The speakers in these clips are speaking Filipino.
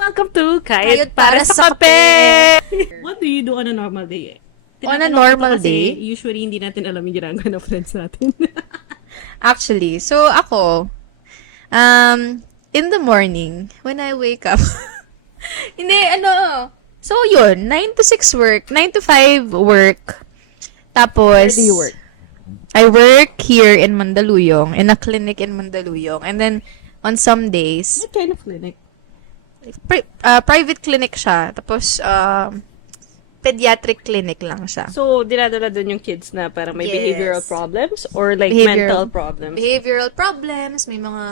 Welcome to Kayod Kayod para sa Kape! What do you do on a normal day? On a Tinatanong normal ko kasi day? usually hindi natin alam yung ginagawa ng friends natin. Actually, so ako, in the morning, when I wake up, hindi, so yun, 9 to 6 work, 9 to 5 work, tapos, Where do you work? I work here in Mandaluyong, in a clinic in Mandaluyong, and then, on some days, What kind of clinic? private clinic siya, tapos, pediatric clinic lang siya. So, dinadala dun yung kids na parang may Yes. behavioral problems or like Behavioral- mental problems? Behavioral problems, may mga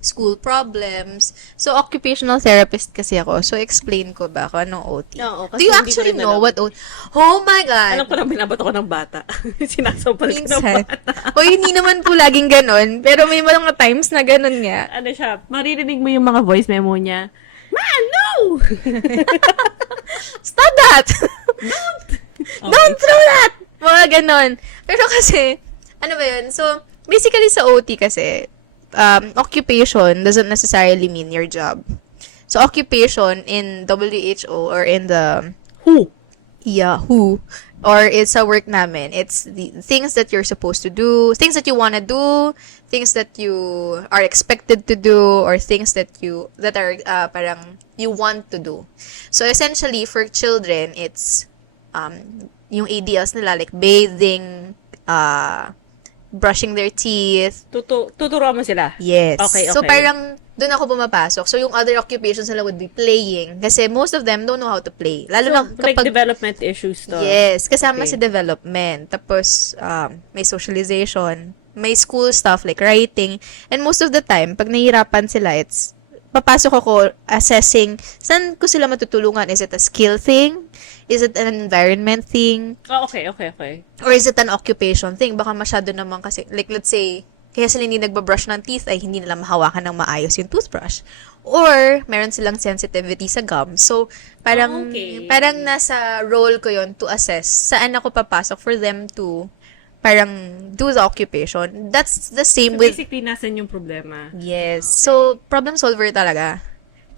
school problems. So, occupational therapist kasi ako. So, explain ko ba kung anong OT? Oo, Do kasi you hindi ko actually rin know alam. what OT? Oh my God! Alam ko lang binabato ko ng bata. Sinasampal ko ng Minsan. bata. O, hindi naman po laging ganon. Pero may mga times na ganon nga. Ano siya, maririnig mo yung mga voice memo niya. Man, no! Stop that! Don't throw that! Mga ganon. Pero kasi, ano ba yun? So, basically sa OT kasi, occupation doesn't necessarily mean your job. So, occupation in WHO or in the Who? WHO or it's sa work namin, it's the things that you're supposed to do, things that you want to do, things that you are expected to do, or things that are parang you want to do. So, essentially, for children, it's yung ADLs nila, like bathing, brushing their teeth. Tuturuan mo sila? Yes. Okay, So, okay. parang doon ako pumapasok. So, yung other occupations nila would be playing. Kasi most of them don't know how to play. Lalo So, na like kapag... development issues to. Yes. Kasama Okay. si development. Tapos, may socialization. May school stuff like writing. And most of the time, pag nahihirapan sila, it's papasok ako assessing saan ko sila matutulungan. Is it a skill thing? Is it an environment thing? Oh, okay. Or is it an occupation thing? Baka masyado naman kasi, like let's say, kaya sila hindi nagbabrush ng teeth ay hindi nila mahawakan ng maayos yung toothbrush. Or, meron silang sensitivity sa gums. So, parang, Okay. parang nasa role ko yon to assess saan ako papasok for them to parang do the occupation. That's the So, same with, basically, nasan yung problema? yes. So, problem solver talaga.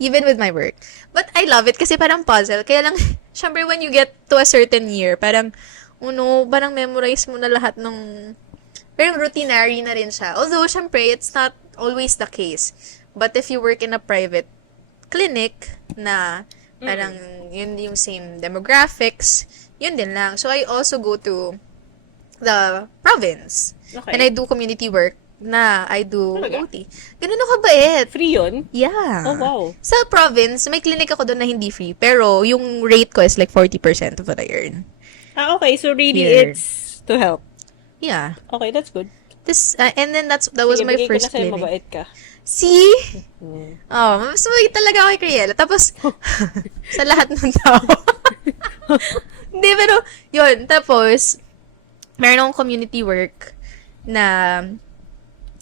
Even with my work. But I love it kasi parang puzzle. Kaya lang, syempre when you get to a certain year, parang, parang memorize mo na lahat ng, parang routinary na rin siya. Although, syempre, it's not always the case. But if you work in a private clinic na parang yun yung same demographics, yun din lang. So, I also go to the province. Okay. And I do community work na I do Talaga? OT. Ganun ako kabait. Free yun? Yeah. Oh, wow. Sa province, may clinic ako doon na hindi free. Pero, yung rate ko is like 40% of what I earn. Ah, okay. So, really, Here. it's to help. Yeah. Okay, that's good. And then that was Sige, my bigay ko first na sa'yo, clinic. mabait ka. See? Oh, mas mabait talaga ako kay Criella. Tapos, sa lahat ng tao. Hindi, pero, yun. Tapos, meron akong community work na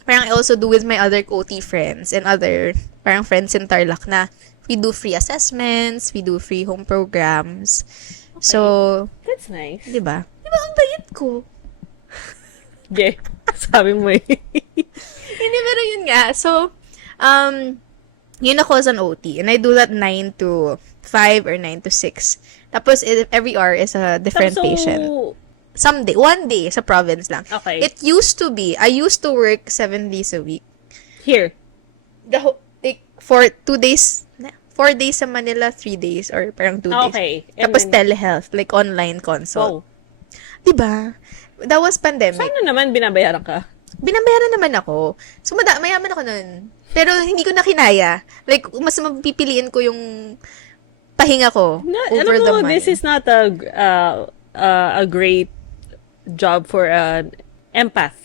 parang I also do with my other OT friends and other parang friends in Tarlac na we do free assessments, we do free home programs. So, That's nice. di ba? Di ba ang bayit ko? Yeah. Sabi mo eh. Hindi, pero yun nga. So, yun ako as an OT. And I do that 9 to 5 or 9 to 6. Tapos, every hour is a different patient. One day, sa province lang. Okay. It used to be, I used to work 7 days a week. Here. For 2 days, 4 days sa Manila, 3 days, or parang 2 days. Okay. And Tapos then- telehealth, like online consult. Wow. Diba? That was pandemic. Sana naman binabayaran ka? Binabayaran naman ako. So, mayaman ako nun. Pero hindi ko na kinaya. Like, mas mapipiliin ko yung pahinga ko over alam the mo, money. this is not a great job for an empath.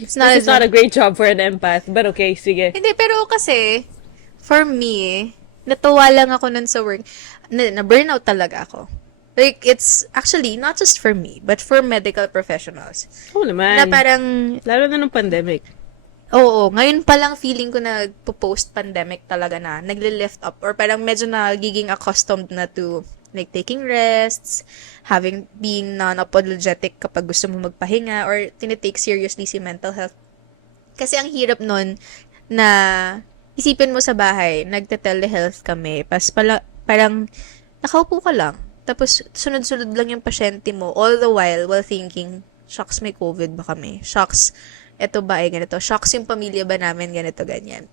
It's This is not a great job for an empath. But okay, sige. Hindi, pero kasi, for me, natuwa lang ako nun sa work. Na-burnout talaga ako. Like, it's actually not just for me, but for medical professionals. Oo naman. Na parang, Lalo na nung pandemic. oo, ngayon pa lang feeling ko na post-pandemic talaga na nagle-lift up or parang medyo nagiging accustomed na to like taking rests, being non-apologetic kapag gusto mo magpahinga or tinitake seriously si mental health. Kasi ang hirap nun na isipin mo sa bahay, nagte-telehealth kami, parang nakaupo ka lang. Tapos, sunod-sunod lang yung pasyente mo, all the while thinking, shucks, may COVID ba kami? Shucks, eto ba ay ganito? Shucks, yung pamilya ba namin ganito, ganyan.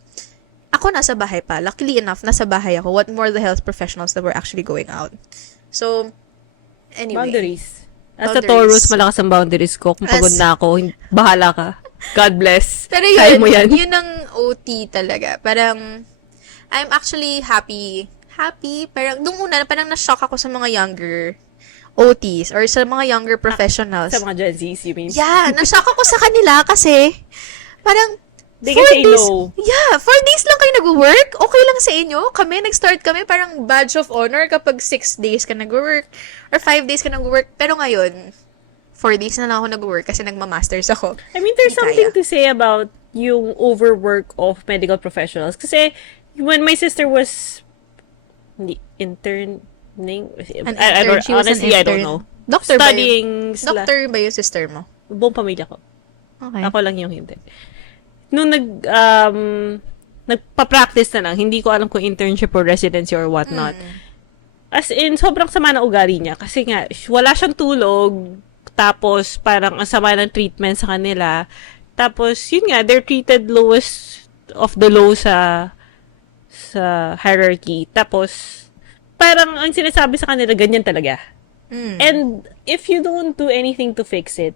Ako nasa bahay pa. Luckily enough, nasa bahay ako. What more the health professionals that were actually going out. So, anyway. Boundaries. As a Boundaries. Taurus, malakas ang boundaries ko. Kung pagod na ako, bahala ka. God bless. Pero Kaya mo yan. yun ang OT talaga. Parang, I'm actually happy. Parang, nung una, parang na-shock ako sa mga younger OTs or sa mga younger professionals. Sa mga Gen Zs, you mean? Yeah, na-shock ako sa kanila kasi, parang, They can say no. Yeah, 4 days lang kayo nag-work. Okay lang sa inyo. Nag-start kami parang badge of honor kapag 6 days ka nag-work or 5 days ka nag-work. Pero ngayon, 4 days na lang ako nag-work kasi nagma-masters ako. I mean, there's Hindi something kaya. to say about yung overwork of medical professionals. Kasi, when my sister was interning, An intern, she was honestly, an I don't intern. know. Doctor Studying Doctor ba yung sister mo? buong pamilya ko. Okay. Ako lang yung hindi. Nung nagpa-practice na lang, hindi ko alam kung internship or residency or whatnot. As in, sobrang sama na ugali niya. Kasi nga, wala siyang tulog. Tapos, parang ang sama ng treatment sa kanila. Tapos, yun nga, they're treated lowest of the low sa hierarchy. Tapos, parang ang sinasabi sa kanila, ganyan talaga. And if you don't do anything to fix it,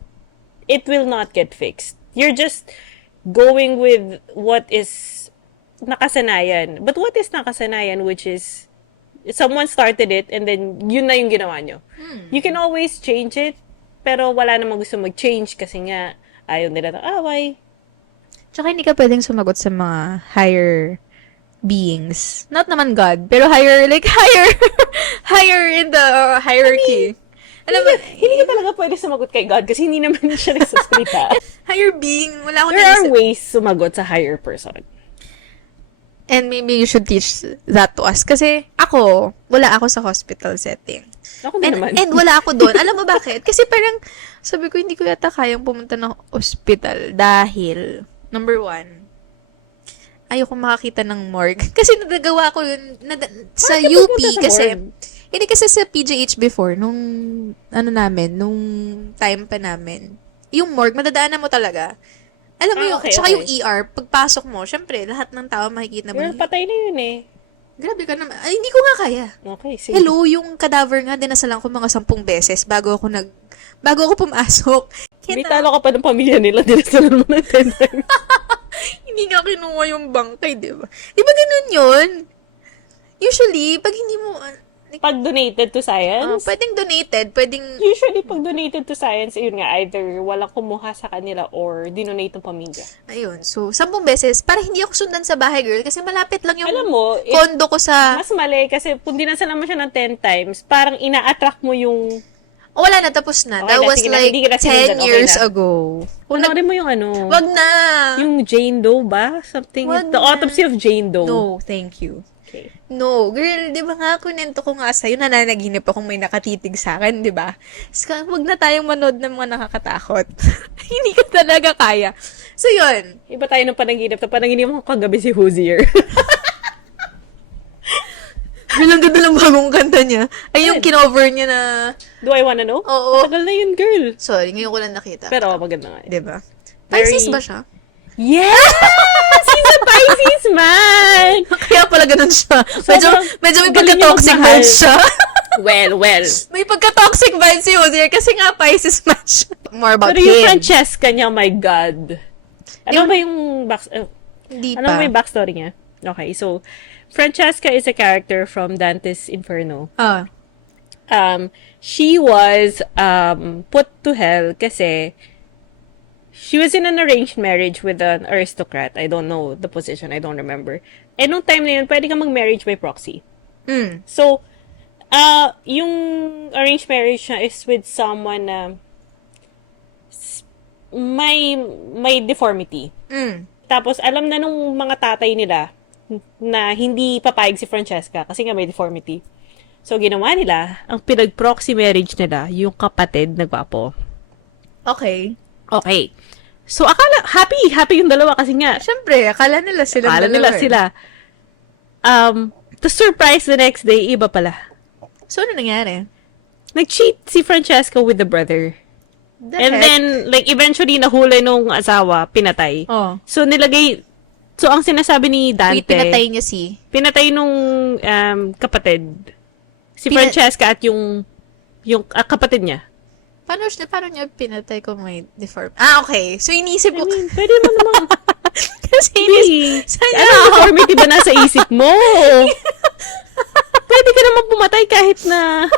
it will not get fixed. You're just going with what is nakasanayan. But what is nakasanayan, which is someone started it and then yun na yung ginawa nyo. You can always change it, pero wala namang gusto mag-change kasi nga ayaw nila ng away. Tsaka hindi ka pwedeng sumagot sa mga higher beings. Not naman God, pero higher higher in the hierarchy. Alam mo, Hindi ka talaga pwede sumagot kay God kasi hindi naman siya nagsasalita. higher being, wala akong There are naisip. ways sumagot sa higher person. And maybe you should teach that to us. Kasi ako, wala ako sa hospital setting. Ako din naman. And wala ako doon. Alam mo bakit? Kasi parang, sabi ko, hindi ko yata kayang pumunta ng hospital dahil, number 1, ayoko makakita ng morgue. Kasi nagagawa ko yun sa Bakit UP pupunta sa kasi, morgue? hindi kasi sa PGH before, nung time pa namin, yung morgue, madadaanan mo talaga. Alam mo yung, Okay, tsaka okay. yung ER, pagpasok mo, syempre, lahat ng tao makikita mo. Girl, patay na yun eh. Grabe ka naman. Ay, hindi ko nga kaya. Okay, sige. Hello, yung cadaver nga, dinasalan ko mga 10 beses bago ako pumasok. May talo ka pa ng pamilya nila, dinasalan mo ng 10 times. Hindi nga kinuha yung bangkay, di ba? Di ba ganun yun? Usually, pag hindi mo, Pag donated to science, pwedeng donated, pwedeng, usually pag donated to science, yun nga, either walang kumuha sa kanila or dinonate ng pamilya. ayun. So, 10 beses, para hindi ako sundan sa bahay, girl, kasi malapit lang yung Alam mo, kondo ko sa, mas mali kasi kung dinasalan mo siya ng 10 times, parang ina-attract mo yung... wala na, tapos na. Okay That na, was sige na, like hindi kita 10 sinundan, okay years na. ago. Panoorin mo yung ano, Wag na! yung Jane Doe ba? Something, Wag The na. Autopsy of Jane Doe. No, thank you. Okay. No, girl, di ba nga, kunento ko nga sa'yo, nananaginip akong may nakatitig sa akin, di ba? Huwag na tayong manood ng mga nakakatakot. Hindi ko talaga kaya. So, yun. Iba tayo ng panaginip. Sa panaginip mo kagabi si Hozier. Girl, ang ganda ng bagong kanta niya. Ay, yung kinover niya na... Do I wanna know? Oo. Matagal na yun, girl. Sorry, ngayon ko lang nakita. Pero maganda nga. Di ba? Very- Pisces ba siya? Yes! He's a Pisces man! Kaya pala ganun siya. Medyo may galing niya pagka-toxic magmahal. vibes siya. Well. May pagka-toxic vibes si Hozier kasi nga Pisces man siya. More about Pero yung him. Francesca niya, my God. Ano Yung- ba yung Hindi ano pa. ba yung backstory niya? Okay, so, Francesca is a character from Dante's Inferno. Ah. She was put to hell kasi she was in an arranged marriage with an aristocrat. I don't know the position. I don't remember. And nung time na yun, pwede ka mag-marriage by proxy. Mm. So, yung arranged marriage na is with someone na may deformity. Mm. Tapos, alam na nung mga tatay nila na hindi papayag si Francesca kasi nga may deformity. So, ginawa nila, ang pinag-proxy marriage nila, yung kapatid na gwapo. Okay. Okay. So, happy yung dalawa kasi nga, Siyempre, akala nila sila akala nila sila. To surprise the next day, iba pala. So, ano nangyari? Nag-cheat si Francesca with the brother. The And heck? then, like, eventually, nahuli nung asawa, pinatay. Oh. So, ang sinasabi ni Dante, Wait, pinatay niya si... pinatay nung kapatid. Si Pina- Francesca at yung kapatid niya. Paano niya pinatay kung may deform? Ah, okay. So, inisip ko... Pwede mo naman. Kasi inisip... Ano deformity ba nasa isip mo? Pwede ka naman pumatay kahit na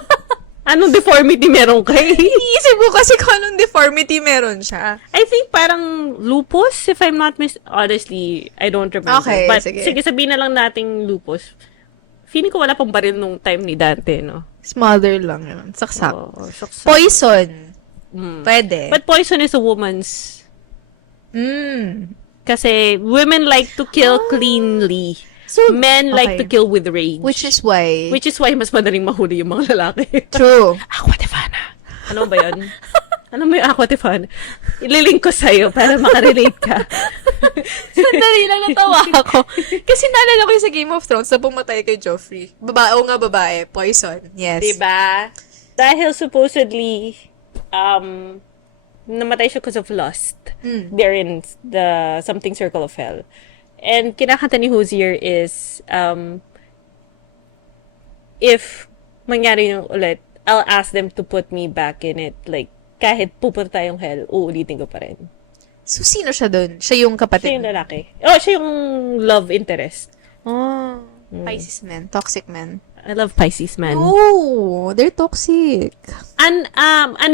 anong deformity meron kay. Iniisip ko kasi kung anong deformity meron siya. I think parang lupus, if I'm not honestly, I don't remember. Okay, But, sige. sabihin na lang nating lupus. Feeling ko wala pang baril nung time ni Dante, no? Smother lang yun. Saksak. Oo, saksak. Poison. Mm. Pwede. But poison is a woman's. Mm. Kasi women like to kill cleanly. So, Men like okay. to kill with rage. Which is why... Which is why mas madaling mahuli yung mga lalaki. True. Aqua Tefana. Ano ba yun? Ano ba yung Aqua Tefana? Ililink ko sa'yo para makarelate ka. Sandali lang natawa ako. Kasi naalala ko yung sa Game of Thrones na pumatay kay Joffrey. Babae. Poison. Yes. Diba? Dahil supposedly, namatay siya because of lust. They're in the something circle of hell. And kinakanta ni Hozier is, if mangyari yung ulit, I'll ask them to put me back in it. Like, kahit pupunta tayong hell, uulitin ko pa rin. So, sino siya dun? Siya yung kapatid. Siya yung lalaki. Oh, siya yung love interest. Oh. Pisces men. Toxic men. I love Pisces man. No! They're toxic. An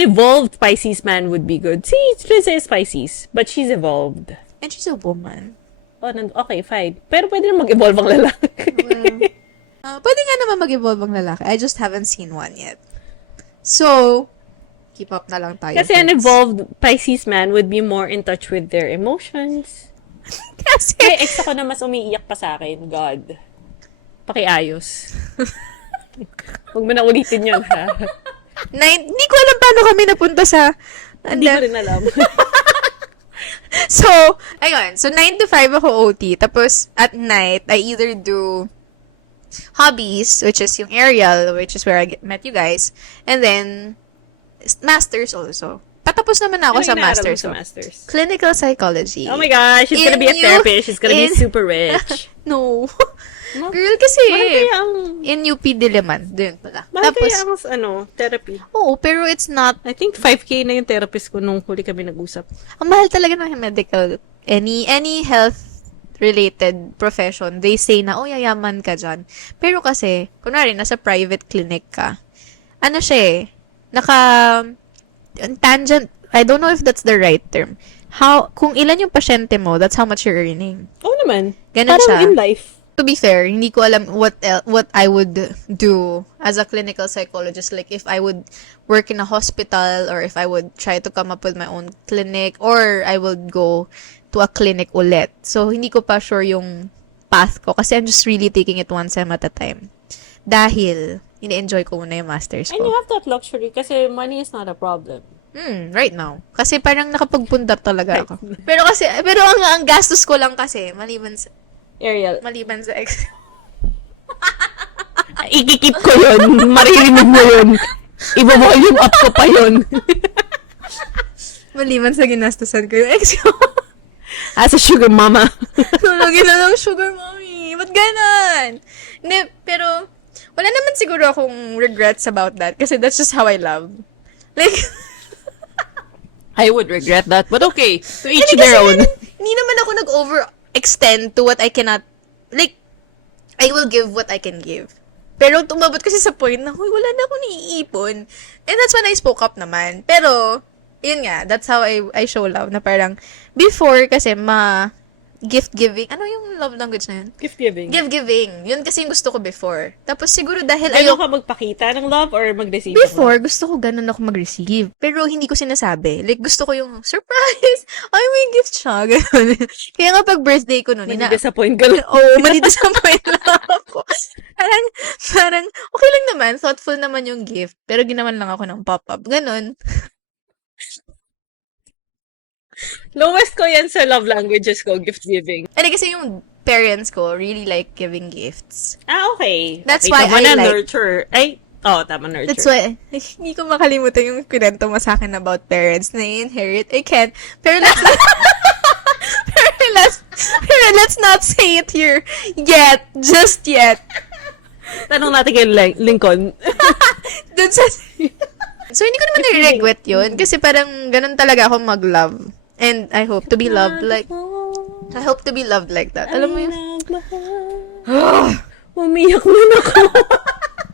evolved Pisces man would be good. See, Theresa is Pisces, but she's evolved. And she's a woman. Oh, okay, fine. Pero pwede na mag-evolve ang lalaki. Pwede nga naman mag-evolve ang lalaki. I just haven't seen one yet. So, keep up na lang tayo. Kasi an friends. evolved Pisces man would be more in touch with their emotions. Kasi, May ex ako na mas umiiyak pa sa akin. God. Pakiayos. Huwag mo na ulitin yun, ha? hindi ko alam paano kami napunta sa... Hindi ko rin alam. So, ayun. So, 9 to 5 ako OT. Tapos, at night, I either do hobbies, which is yung aerial, which is where I met you guys. And then, masters also. Patapos naman ako Ano sa inaaral mo masters sa ko. masters? Clinical psychology. Oh my gosh, she's gonna be a therapist. She's gonna be super rich. No. No? Girl, kasi, Mahal kaya ang... in UP Diliman. Doon pala. Mahal Tapos, kaya ang, therapy. oo, pero it's not, I think 5K na yung therapist ko nung huli kami nag-usap. ang mahal talaga ng medical, any health related profession, they say na, oh, yayaman ka dyan. Pero kasi, kunwari, nasa private clinic ka, ano siya eh, tangent, I don't know if that's the right term. Kung ilan yung pasyente mo, that's how much you're earning. Oo naman. Ganun Parang siya. in life. To be fair, hindi ko alam what I would do as a clinical psychologist. Like, if I would work in a hospital or if I would try to come up with my own clinic or I would go to a clinic ulit. So, hindi ko pa sure yung path ko kasi I'm just really taking it one sem at a time. Dahil, ini-enjoy ko muna yung masters And you ko. have that luxury kasi money is not a problem. Right now. Kasi parang nakapagpundar talaga ako. Pero ang gastos ko lang kasi, Ariel, maliban sa ex. ikikip ko yun. Maririnig mo yun. Iba-volume up ko pa yun. Maliban sa ginastusan ko yung ex ko. As a sugar mama. Tulogin na ng sugar mommy. Ba't ganon? Hindi, pero, wala naman siguro akong regrets about that kasi that's just how I love. Like, I would regret that, but okay. To each kasi their own. Hindi naman ako nag-overextend to what I cannot, like, I will give what I can give. Pero tumabot kasi sa point na, huy, wala na ako naiipon. And that's when I spoke up naman. Pero, yun nga, that's how I show love. Na parang, before kasi gift-giving. Ano yung love language na yun? Gift giving. Gift-giving. Yun kasi yung gusto ko before. Tapos siguro dahil Ayaw ka magpakita ng love or mag-receive before, gusto ko ganun ako mag-receive. Pero hindi ko sinasabi. Like, gusto ko yung, surprise! Ay, may gift siya. Ganun. Kaya nga pag birthday ko nun, Madi-disappoint ka lang. Oo, madi-disappoint lang ako. Parang, okay lang naman. Thoughtful naman yung gift. Pero ginawan lang ako ng pop-up. Ganun. Lowest ko yan sa love languages ko, gift giving. Ano kasi yung parents ko really like giving gifts. Okay. That's Okay, why tama I na, like- nurture. Ay, tama, nurture. That's why, hindi ko makalimutan yung kinento mo sa akin about parents na inherit. I can. Pero let's, pero let's not say it here yet. Just yet. Tanong natin kay Lincoln. Dun sa... So, hindi ko naman na-regret yun. Kasi parang ganun talaga ako mag-love. And I hope to be loved like... I hope to be loved like that. Alam mo yun? Umiyak na ako.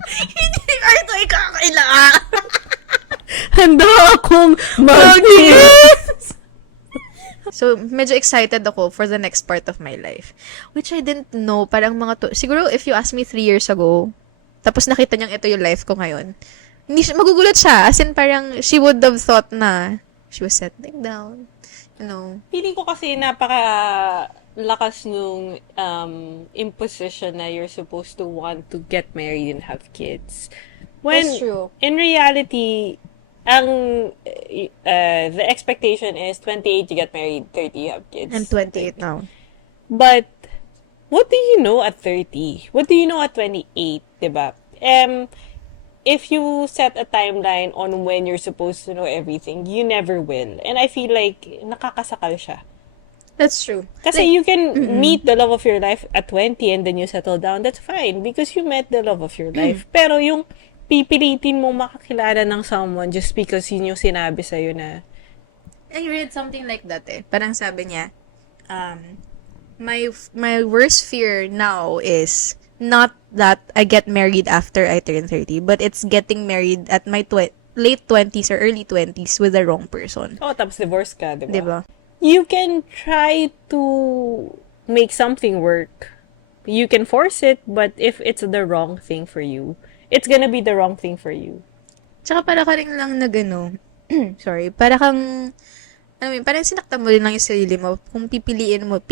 Hindi ka ito ikakailangan. Handa akong mag-kiss. So, medyo excited ako for the next part of my life. Which I didn't know. Parang siguro if you asked me 3 years ago, tapos nakita niyang ito yung life ko ngayon, hindi siya, magugulat siya. As in, parang she would have thought na she was settling down. You know. Feeling ko kasi napaka-lakas nung imposition na you're supposed to want to get married and have kids. When, That's true. in reality, the expectation is 28 you get married, 30 you have kids. I'm 28 now. But, what do you know at 30? What do you know at 28, diba? If you set a timeline on when you're supposed to know everything, you never will. And I feel like, nakakasakal siya. That's true. Kasi you can meet the love of your life at 20 and then you settle down. That's fine because you met the love of your life. Pero yung pipilitin mo makakilala ng someone just because yun yung sinabi sa'yo na, I read something like that eh. Parang sabi niya, my worst fear now is not that I get married after I turn 30, but it's getting married at my late 20s or early 20s with the wrong person. tapos divorce ka, diba? Diba? You can try to make something work. You can force it, but if it's the wrong thing for you, it's gonna be the wrong thing for you. Tsaka para ka rin lang na gano, sorry, para kang, parang sinaktan mo rin lang yung sarili mo kung pipilitin mo.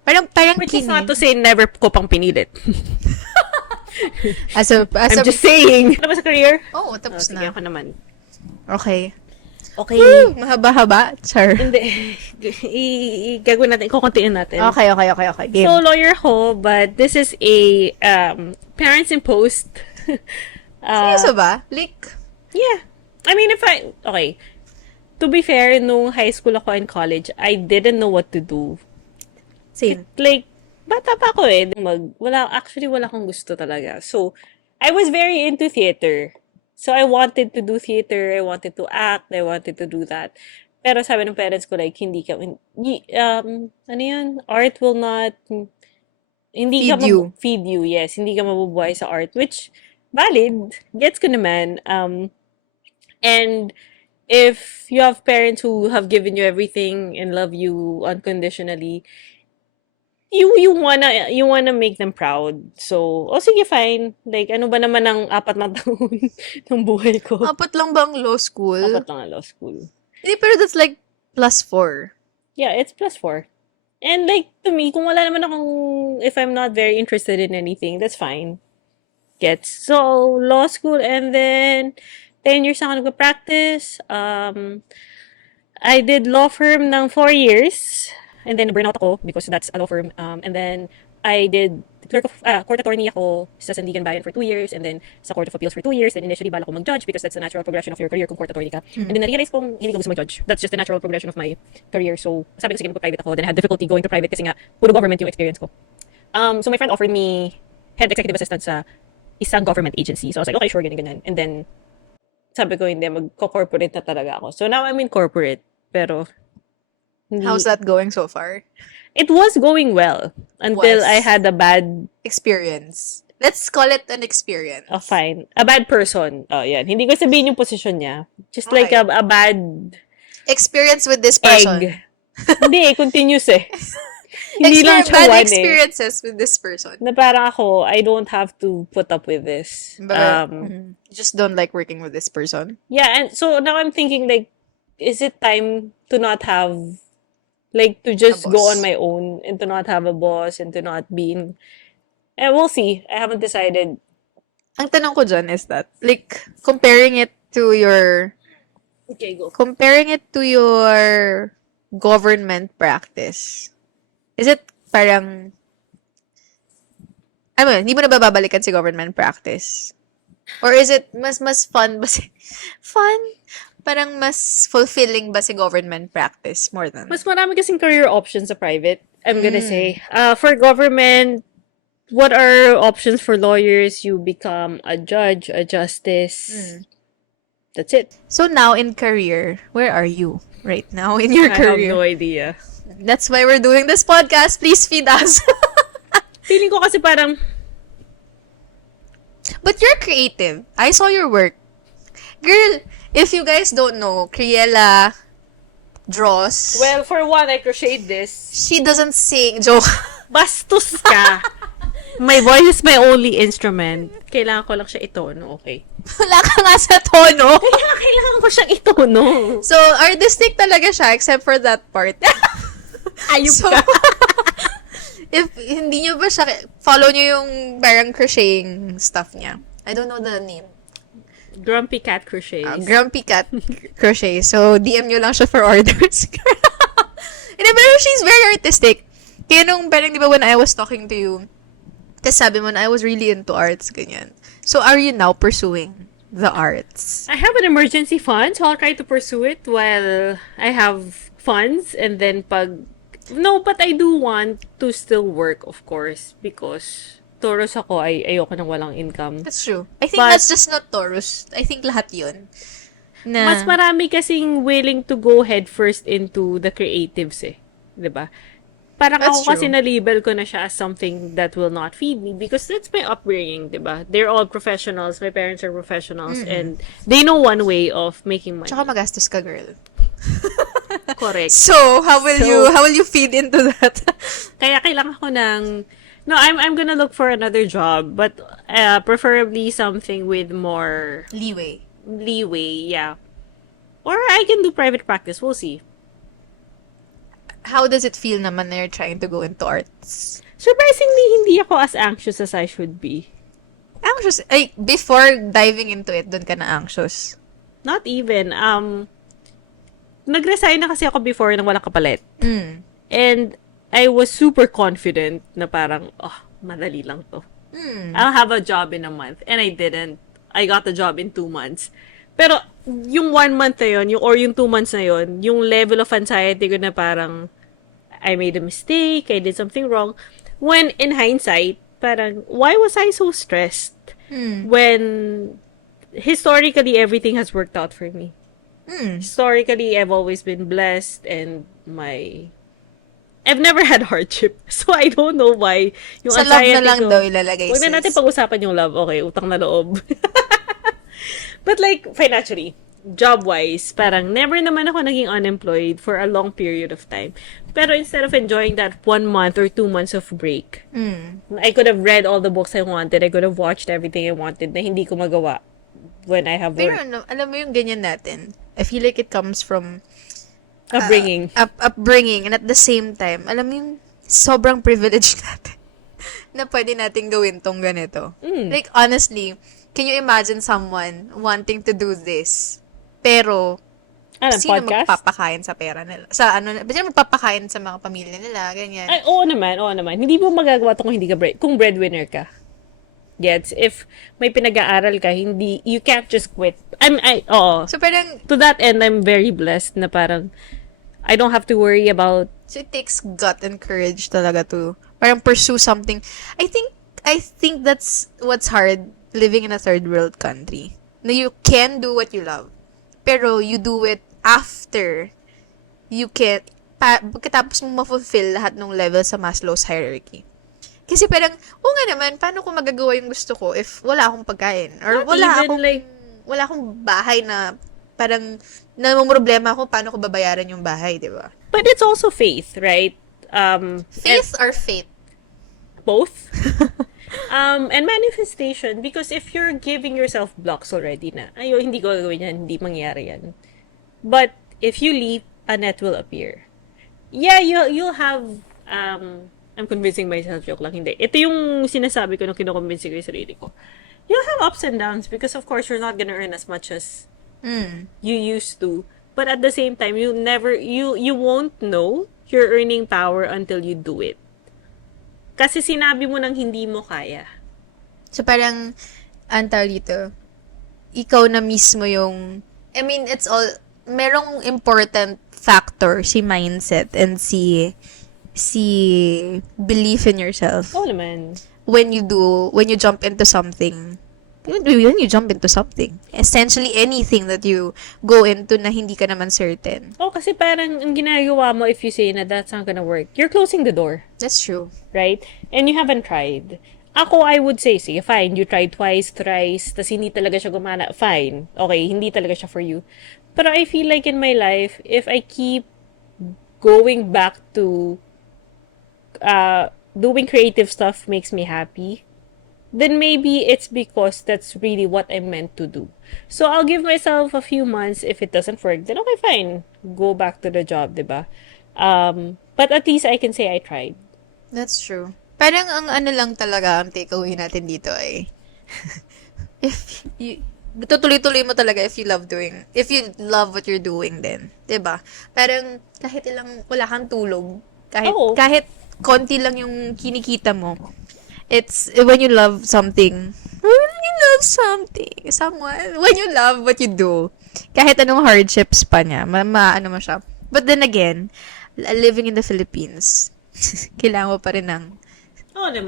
Parang Which is not to say never ko pang pinilit. I'm just saying. Ano ba sa career? Oh, tapos Sige, na. ako naman. Okay. Okay. Woo! Mahaba-haba. Char. Hindi. Gagawin natin. Kukuntiin natin. Okay. Game. So, lawyer ko, but this is a parents imposed. Seryoso ba? Like, Yeah. I mean, okay. To be fair, nung high school ako and college, I didn't know what to do. same. Like, bata pa ako eh. Wala akong gusto talaga. So, I was very into theater. So, I wanted to do theater. I wanted to act. I wanted to do that. Pero sabi ng parents ko, like, ano yun? Art will not, hindi Feed ka you. feed you, yes. Hindi ka mabubuhay sa art, which, valid. Gets ko naman. And, if you have parents who have given you everything and love you unconditionally, you wanna make them proud. So, sige, fine. Like, ano ba naman ang 4 na taon ng buhay ko? 4 lang bang law school? 4 lang ang law school. Hindi, pero that's like +4. Yeah, it's +4. And like, to me, kung wala naman if I'm not very interested in anything, that's fine. Gets. So, law school, and then, 10 years na ako nagpa-practice. I did law firm ng 4 years. And then, burnout ako because that's a law firm. And then, I did court attorney ako sa Sandigan Bayan for 2 years. And then, sa Court of Appeals for 2 years. And initially, bala ko mag-judge because that's the natural progression of your career kung court attorney ka. And then, na-realize kong hindi ko gusto mag-judge. That's just the natural progression of my career. So, sabi ko, sige, magpa-private ako. Then, I had difficulty going to private kasi nga, puro government yung experience ko. So, my friend offered me head executive assistant sa isang government agency. So, I was like, okay, sure, ganyan. And then, sabi ko, hindi, mag-corporate na talaga ako. So, now I'm in corporate. Pero, How's that going so far? it was going well until I had a bad, Experience. Let's call it an experience. fine, a bad person. Oh, yan. Hindi ko sabihin yung position niya. Just like Okay. a bad Experience with this person. egg. Hindi, continuous eh. Hindi lang siya Bad one eh. experiences with this person. Na parang ako, I don't have to put up with this. But, just don't like working with this person. Yeah, and so now I'm thinking like, is it time to not have, like, to just A go boss. on my own and to not have a boss and to not be in, and we'll see. I haven't decided. Ang tanong ko dyan is that, like, comparing it to your Okay, go. Comparing it to your government practice, is it parang, ano, hindi mo na ba babalikan si government practice? Or is it mas fun ba si, fun? Parang mas fulfilling ba si government practice more than? Mas marami kasing career options sa private, I'm gonna say. For government, what are options for lawyers? You become a judge, a justice. That's it. So now in career, where are you right now in your I have career? no idea. That's why we're doing this podcast. Please feed us. Feeling ko kasi parang, But you're creative. I saw your work. Girl, if you guys don't know, Criella draws. well, for one, I crocheted this. She doesn't sing. Joke. Bastos ka. My voice is my only instrument. Kailangan ko lang siya itono, okay? Wala ka nga sa tono. Kailangan ko siyang itono. So, artistic talaga siya except for that part. Ayup So, ka. if hindi nyo ba siya, follow nyo yung parang crocheting stuff niya. I don't know the name. Grumpy Cat Crochets. Grumpy Cat Crochet. So, DM nyo lang siya for orders. Hindi, pero she's very artistic. Kaya nung parang, di ba, when I was talking to you, tas sabi mo na I was really into arts, ganyan. So, are you now pursuing the arts? I have an emergency fund, so I'll try to pursue it while I have funds. And then no, but I do want to still work, of course, because Taurus ako, ayoko nang walang income. That's true. I think But- that's just not Taurus. I think lahat yun. Na, Mas marami kasing willing to go head first into the creatives eh. 'Di ba? Parang That's ako kasi true. na-label ko na siya as something that will not feed me because that's my upbringing, 'di ba? They're all professionals. My parents are professionals and they know one way of making money. tsaka magastos ka, girl. Correct. So, how will you feed into that? Kaya kailangan ko ng No, I'm gonna look for another job, but preferably something with more Leeway. leeway, yeah. Or I can do private practice. We'll see. How does it feel naman na you're trying to go into arts? Surprisingly, hindi ako as anxious as I should be. Anxious. Ay, before diving into it, dun ka na anxious. Not even. Nag-resign na kasi ako before nang walang kapalit. And I was super confident na parang, madali lang to. I'll have a job in a month. And I didn't. I got the job in 2 months. Pero, yung 1 month na yun, or yung 2 months na yun, yung level of anxiety ko na parang, I made a mistake, I did something wrong. When, in hindsight, parang, why was I so stressed? When, historically, everything has worked out for me. Historically, I've always been blessed and I've never had hardship. So, I don't know why yung Sa love na anxiety lang ko. daw ilalagay, Huwag na sis. natin pag-usapan yung love. Okay, utang na loob. But like, financially, job-wise, parang never naman ako naging unemployed for a long period of time. Pero instead of enjoying that 1 month or 2 months of break, I could have read all the books I wanted. I could have watched everything I wanted na hindi ko magawa when I have Pero work. ano, alam mo yung ganyan natin. I feel like it comes from Upbringing. upbringing, and at the same time, alam mo yung sobrang privilege natin na pwede natin gawin tong ganito. Like, honestly, can you imagine someone wanting to do this, pero sino Podcast? magpapakain sa pera nila? Sino magpapakain sa mga pamilya nila, ganyan. Ay, oo naman. Hindi mo magagawa to kung hindi ka kung breadwinner ka. Gets? If may pinag-aaral ka, you can't just quit. Oo. So, parang, To that end, I'm very blessed na parang, I don't have to worry about so it takes gut and courage talaga to parang pursue something. I think that's what's hard living in a third world country. Na you can do what you love, pero you do it after you can, pagkatapos mo ma-fulfill lahat ng level sa Maslow's hierarchy. Kasi parang, nga naman, paano ko magagawa yung gusto ko if wala akong pagkain? Or Not even, wala akong bahay na parang namumroblema ako paano ko babayaran yung bahay, di ba? but it's also faith, right? Faith or fate? Both. And manifestation, because if you're giving yourself blocks already na, hindi ko gagawin yan, hindi mangyari yan. But if you leap, a net will appear. Yeah, you'll have, I'm convincing myself, joke lang, hindi. Ito yung sinasabi ko nung kinukonvince ko yung sarili ko. You'll have ups and downs because of course you're not gonna earn as much as You used to. But at the same time, you won't know your earning power until you do it. Kasi sinabi mo nang hindi mo kaya. So, parang, ang tawag dito, ikaw na mismo yung, I mean, it's all, merong important factor, si mindset and si belief in yourself. Oo naman. When you jump into something, essentially anything that you go into na hindi ka naman certain. Oh, kasi parang ang ginagawa mo if you say na that's not gonna work, you're closing the door. That's true. Right? And you haven't tried. Ako, I would say, sige, fine, you tried twice, thrice, tas hindi talaga siya gumana, fine. Okay, hindi talaga siya for you. Pero I feel like in my life, if I keep going back to doing creative stuff makes me happy, then maybe it's because that's really what I'm meant to do. So I'll give myself a few months. If it doesn't work, then okay, fine. Go back to the job, diba? But at least I can say I tried. That's true. Parang ang ano lang talaga, ang takeaway natin dito ay, if you, tutuloy-tuloy mo talaga if you love what you're doing then. 'Di ba? Parang kahit ilang, wala kang tulog, kahit konti lang yung kinikita mo, it's when you love something, when you love what you do, kahit anong hardships pa niya, ano mo siya. But then again, living in the Philippines, kailangan mo pa rin ng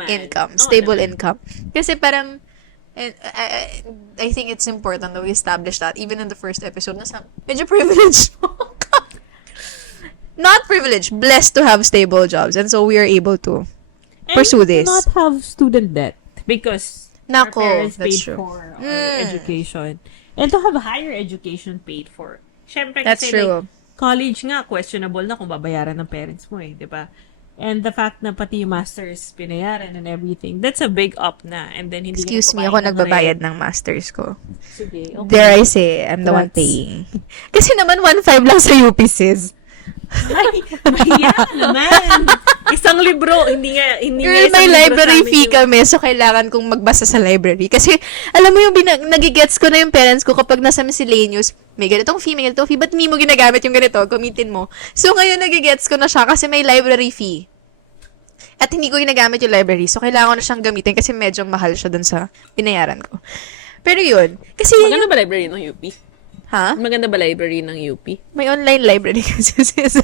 income, stable income. Kasi parang, and I think it's important that we establish that even in the first episode na medyo privileged not privileged, blessed to have stable jobs, and so we are able to pursue this. And not have student debt because our Nako, parents that's paid true. for our education. And to have higher education paid for. Syempre That's kasi true. like, college nga, questionable na kung babayaran ng parents mo eh, di ba? And the fact na pati yung masters pinayaran and everything, that's a big up na. And then hindi Excuse me, ka ako na nagbabayad ng masters ko. Sige, okay. Dare I say, I'm the one Congrats. paying. Kasi naman 1.5 lang sa UP, sis. Ay, mahiya naman. Isang libro, hindi nga Girl, isang may libro library sa amin fee yung- kami, so kailangan kong magbasa sa library. Kasi, alam mo yung nagigets ko na yung parents ko kapag nasa miscellaneous, may ganitong fee, ba't hindi mo ginagamit yung ganito? Gamitin mo. So, ngayon nagigets ko na siya kasi may library fee. At hindi ko ginagamit yung library, so kailangan ko na siyang gamitin kasi medyo mahal siya dun sa binayaran ko. Pero yun, kasi yun Maganda yung, ba library ng UP? ha? Maganda ba library ng UP? May online library kasi, sis.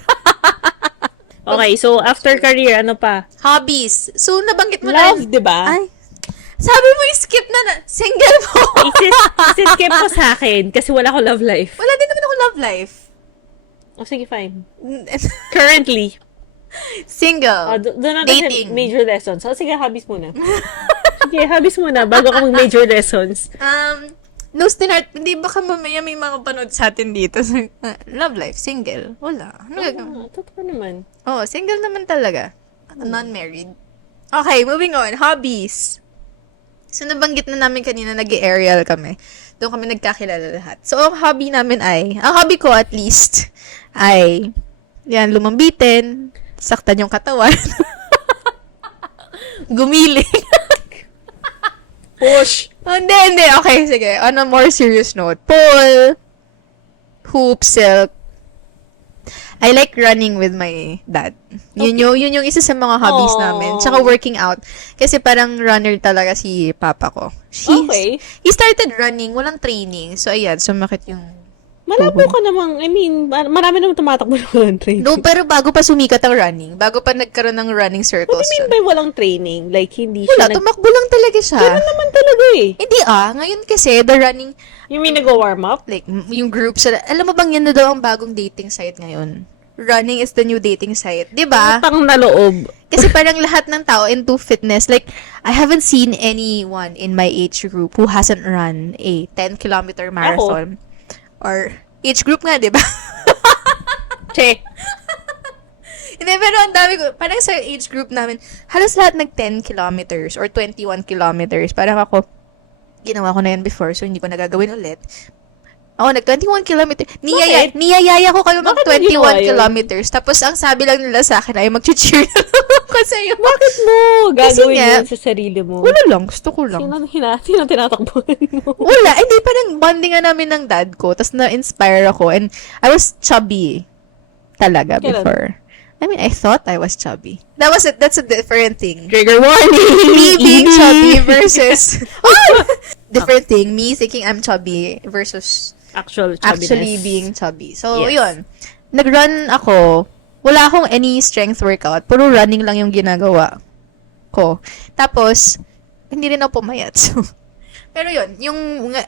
Okay, so after career, ano pa? Hobbies. So, nabanggit mo Love, na. di ba? Ay, sabi mo skip na single mo. Isi-skip mo sa akin kasi wala ko love life. Wala din naman ako love life. O sige, fine. Currently. Single. Doon natin Dating. major lessons. O sige, hobbies muna. Sige, hobbies muna bago ka mag-major lessons. No, Stinart, hindi baka mamaya may mga panood sa atin dito. Love life, single. Wala. Ano gagawin? Totoo naman. Oh, single naman talaga. Non-married. Okay, moving on. Hobbies. So, nabanggit na namin kanina, nag-aerial kami. Doon kami nagkakilala lahat. So, ang hobby namin ang hobby ko at least, ay, yan, lumambitin, saktan yung katawan, gumiling. Push! Hindi. Okay, sige. On a more serious note, pole, hoop, silk. I like running with my dad. Yun yung isa sa mga hobbies Aww. namin. Tsaka working out. Kasi parang runner talaga si papa ko. Okay. He started running, walang training. So, ayan, sumakit yung... Malabo ka namang, I mean, marami naman tumatakbo na walang training. No, pero bago pa sumikat ang running, bago pa nagkaroon ng running circles What do you mean siya. by walang training? Like, hindi Wala, siya tumakbo lang talaga siya. Ganun naman talaga eh. Hindi ngayon kasi, the running, You mean nag-warm up? like, yung group sila. Alam mo bang yan na daw ang bagong dating site ngayon? Running is the new dating site. Di ba? Utang na loob. Kasi parang lahat ng tao into fitness. Like, I haven't seen anyone in my age group who hasn't run a 10-kilometer marathon. Or, age group nga, di ba? Che. Hindi, pero ang dami ko, parang sa age group namin, halos lahat nag 10 kilometers or 21 kilometers. Parang ako, ginawa ko na yan before, so hindi ko nagagawin ulit. Ako, nag-21 kilometers. Bakit? Niyayaya ko kayo Bakit mo ginawa mag-21 yun? kilometers. Tapos, ang sabi lang nila sa akin ay mag-cheer kasi yung... Bakit mo gagawin nga, yun sa sarili mo? Wala lang, gusto ko lang. Sino tinatakbuhan mo? Wala, hindi parang bonding nga namin ng dad ko. Tapos na-inspire ako. And I was chubby talaga Kailan? before. I mean, I thought I was chubby. That's a different thing. Trigger warning! Me being chubby versus... different thing. Me thinking I'm chubby versus Actual chubbiness. actually being chubby. So, Yes. yun. Nag-run ako. Wala akong any strength workout. Puro running lang yung ginagawa ko. Tapos, hindi rin ako pumayat. So, pero yun,